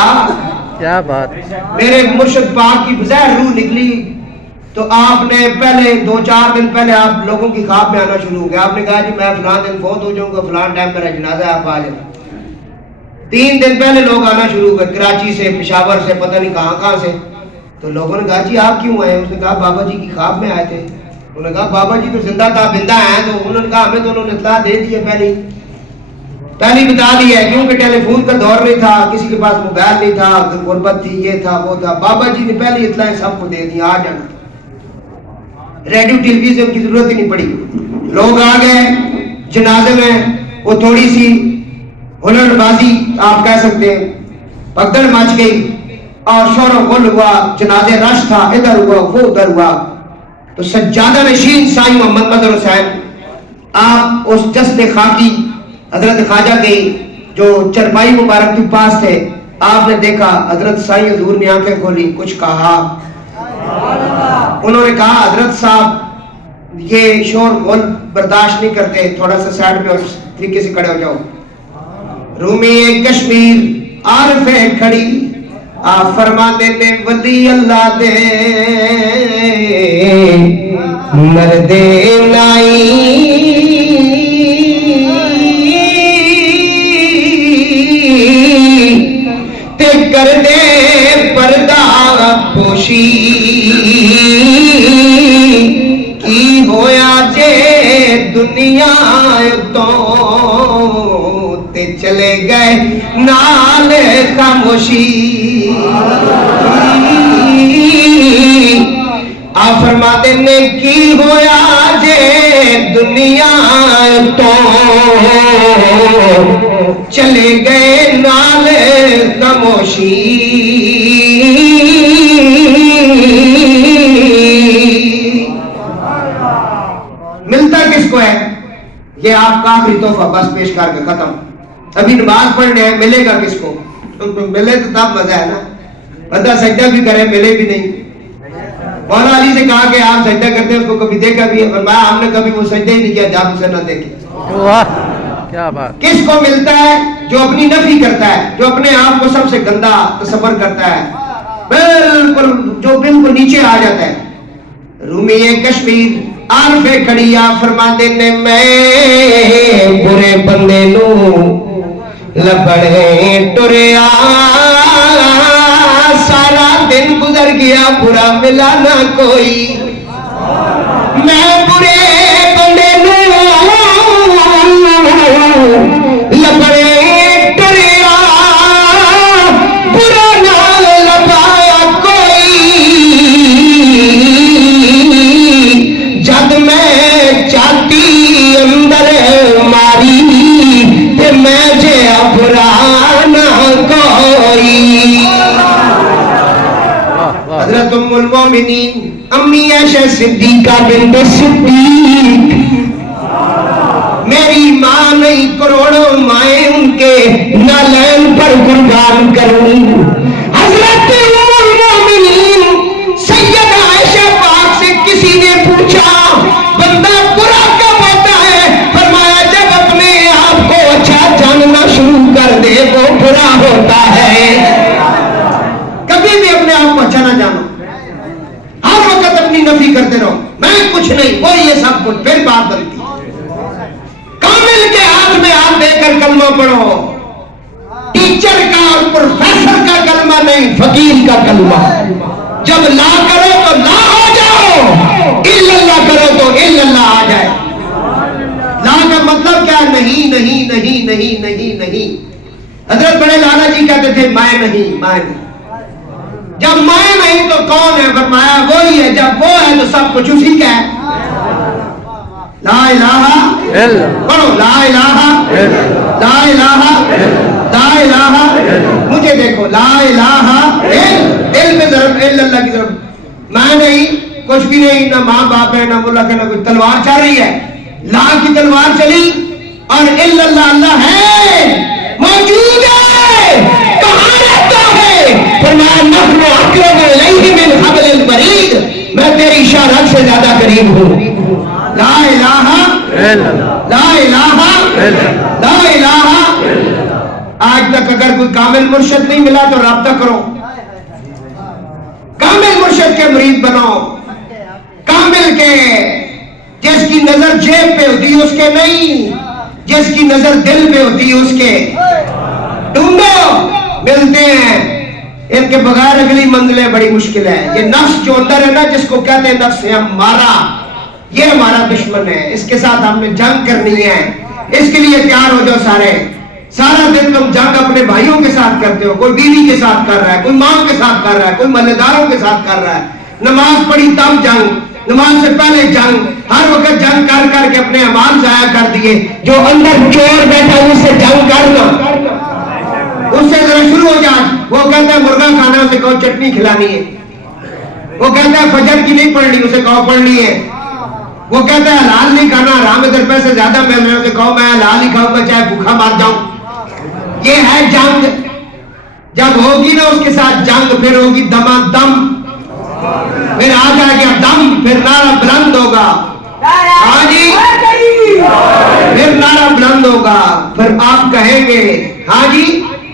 کیا بات. میرے مرشد پاک کی بظاہر روح نکلی تو آپ نے پہلے 2-4 دن پہلے آپ لوگوں کی خواب میں آنا شروع ہو گیا. آپ نے کہا جی میں فلاں دن فوت ہو جاؤں گا, فلاں ٹائم میرا جنازہ ہے, آپ آ جائیں. 3 دن پہلے لوگ آنا شروع ہو گئے, کراچی سے, پشاور سے, پتہ نہیں کہاں سے. تو لوگوں نے کہا جی آپ کیوں آئے؟ اس نے کہا بابا جی کی خواب میں آئے تھے. انہوں نے کہا بابا جی تو زندہ تھا بندہ ہیں. تو انہوں نے کہا ہمیں تو انہوں نے اطلاع دے دی ہے, پہلی بتا دی ہے, کیونکہ ٹیلی فون کا دور نہیں تھا, کسی کے پاس موبائل نہیں تھا, غربت تھی, یہ تھا وہ تھا. بابا جی نے پہلی اطلاع سب کو دے دی, آ جانا. ریڈیو ٹیلی ویژن کی ضرورت ہی نہیں پڑی. لوگ آ گئے جنازے میں. وہ تھوڑی سی ہلڑ بازی آپ کہہ سکتے ہیں, پگڑ مچ گئی اور شور و غل ہوا. جنازے رش تھا, ادھر ہوا وہ ادھر ہوا. تو سجادہ نشین سائیں محمد مظہر حسین آپ اس جسد خاکی حضرت خواجہ کے جو چرپائی مبارک کے پاس تھے، آپ نے دیکھا حضرت سائیں حضور نے آنکھیں کھولی، کچھ کہا؟ انہوں نے کہا حضرت صاحب یہ شور غول برداشت نہیں کرتے، تھوڑا سا سائڈ پہ اس طریقے سے کھڑے ہو جاؤ۔ رومی کشمیر عارف کھڑی، آپ فرماتے نے ولی اللہ دے مردے نائی تے کر دے پردہ پوشی، کی ہویا جے دنیا تو تے چلے گئے نال خاموشی۔ آپ فرماتے نے کی ہویا جے دنیا تو چلے گئے نال خاموشی۔ ملتا کس کو ہے؟ یہ آپ کا آخری تحفہ بس پیش کر کے ختم۔ ابھی نماز پڑھنے ہیں، ملے گا کس کو؟ ملے تو تب مزہ ہے نا، بندہ سجدہ بھی کرے ملے بھی نہیں۔ مولا علی سے کہا کہ آپ سجدہ کرتے ہیں، اس کو کبھی دیکھا بھی ہے؟ فرمایا ہم نے کبھی وہ سجدہ ہی نہیں کیا جب اسے نہ دیکھے۔ واہ کیا بات! کس کو ملتا ہے؟ جو اپنی نفی کرتا ہے، جو اپنے آپ کو سب سے گندا تصور کرتا ہے، بالکل جو بالکل نیچے آ جاتا ہے۔ رومی کشمیر عارف کھڑی، آپ فرماتے نے میں برے بندے نو لبڑے ٹریا، سارا دن گزر گیا برا ملا نہ کوئی، میں برے بندے نو لبڑے ٹریا، برا نہ لبایا کوئی، جد میں چاہتی اندر ماری تے میں جے برا نہ کوئی۔ حضرت ام المومنین امی عائشہ صدیقہ بنت صدیق، میری ماں نہیں کروڑوں مائیں ان کے نالین پر قربان کروں۔ حضرت ام المومنین سیدہ عائشہ پاک سے کسی نے پوچھا بندہ برا کب ہوتا ہے؟ فرمایا جب اپنے آپ کو اچھا جاننا شروع کر دے وہ برا ہوتا ہے۔ کبھی بھی اپنے آپ کو اچھا نہ جانو، ہر وقت اپنی نفی کرتے رہو، میں کچھ نہیں وہ یہ سب کچھ، پھر بات بنتی۔ کامل کے ہاتھ میں ہاتھ دے کر کلمہ پڑھو، ٹیچر کا اور پروفیسر کا کلمہ نہیں، فقیر کا کلمہ۔ جب لا کرو تو لا ہو جاؤ، الا اللہ کرو تو الا اللہ آ جائے۔ لا کا مطلب کیا؟ نہیں نہیں نہیں نہیں نہیں نہیں۔ حضرت بڑے لالا جی کہتے تھے میں نہیں میں نہیں۔ جب میں نہیں تو کون ہے؟ فرمایا وہی ہے، جب وہ ہے تو سب کچھ اسی کا ہے۔ لا الہ پڑھو، لا الہ لا الہ لا الہ، مجھے دیکھو، لا الہ علم ضرب الا اللہ کی ضرب، میں نہیں کچھ بھی نہیں، نہ ماں باپ ہے نہ ملک ہے نہ کوئی، تلوار چل رہی ہے، لا کی تلوار چلی اور الا اللہ اللہ ہے، موجود ہے، کہاں رہتا ہے؟ فرمایا نحن اقرب الیہ من حبل الورید، میں تیری شاہ سے زیادہ قریب ہوں۔ لا الہ لا الہ لا الہ۔ آج تک اگر کوئی کامل مرشد نہیں ملا تو رابطہ کرو، کامل مرشد کے مرید بنو، کامل کے جس کی نظر جیب پہ ہوتی اس کے نہیں، جس کی نظر دل پہ ہوتی اس کے ڈھونڈو، ملتے ہیں۔ ان کے بغیر اگلی منزلیں بڑی مشکل ہے۔ یہ نفس جو اندر ہے نا، جس کو کہتے ہیں نفس ہمارا، یہ ہمارا دشمن ہے، اس کے ساتھ ہم نے جنگ کرنی ہے۔ اس کے لیے تیار ہو جاؤ سارے۔ سارا دن تم جنگ اپنے بھائیوں کے ساتھ کرتے ہو، کوئی بیوی کے ساتھ کر رہا ہے، کوئی ماں کے ساتھ کر رہا ہے، کوئی محلے داروں کے ساتھ کر رہا ہے۔ نماز پڑھی تب جنگ، نماز سے پہلے جنگ، ہر وقت جنگ کر کر کے اپنے اعمال ضائع کر دیے۔ جو اندر چور بیٹھا اس سے جنگ کرنا، اس سے ذرا شروع ہو جا۔ وہ کہتا ہے مرغا کھانا، اسے کہو چٹنی کھلانی ہے۔ وہ کہتا ہے فجر کی نہیں پڑھنی، اسے کہو پڑھنی ہے۔ وہ کہتا ہے حلال نہیں کھانا، حرام ہے، 10 پیسے زیادہ میں اسے کہوں میں حلال ہی کھاؤں گا چاہے بھوکا مر جاؤں. یہ ہے جنگ. جب ہوگی نا اس کے ساتھ جنگ، پھر ہوگی دما دم، پھر آ جائے گا دم، پھر نعرہ بلند ہوگا. ہاں جی، پھر نعرہ بلند ہوگا، پھر آپ کہیں گے ہاں جی.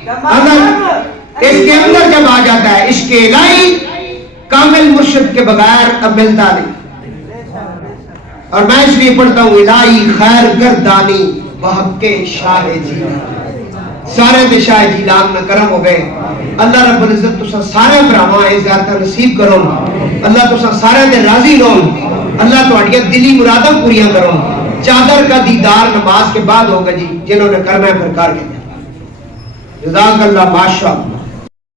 اگر اس کے اندر جب آ جاتا ہے عشق الہی، کامل مرشد کے بغیر اب ملتا نہیں. اور میں اس لیے پڑھتا ہوں الہی خیر گردانی بحق کے شاہ جی، سارے دے شاہ جیلان میں کرم ہو گئے. اللہ رب العزت تسا سارے براہماں ہے زیادہ نصیب کرو. اللہ تسا سارے دے راضی لو. اللہ تہاڈیاں دلی مراداں پوریاں کرو. چادر کا دیدار نماز کے بعد ہوگا جی، جنہوں نے کرنا ہے پھر کر کے. جزاک اللہ، ماشاء اللہ.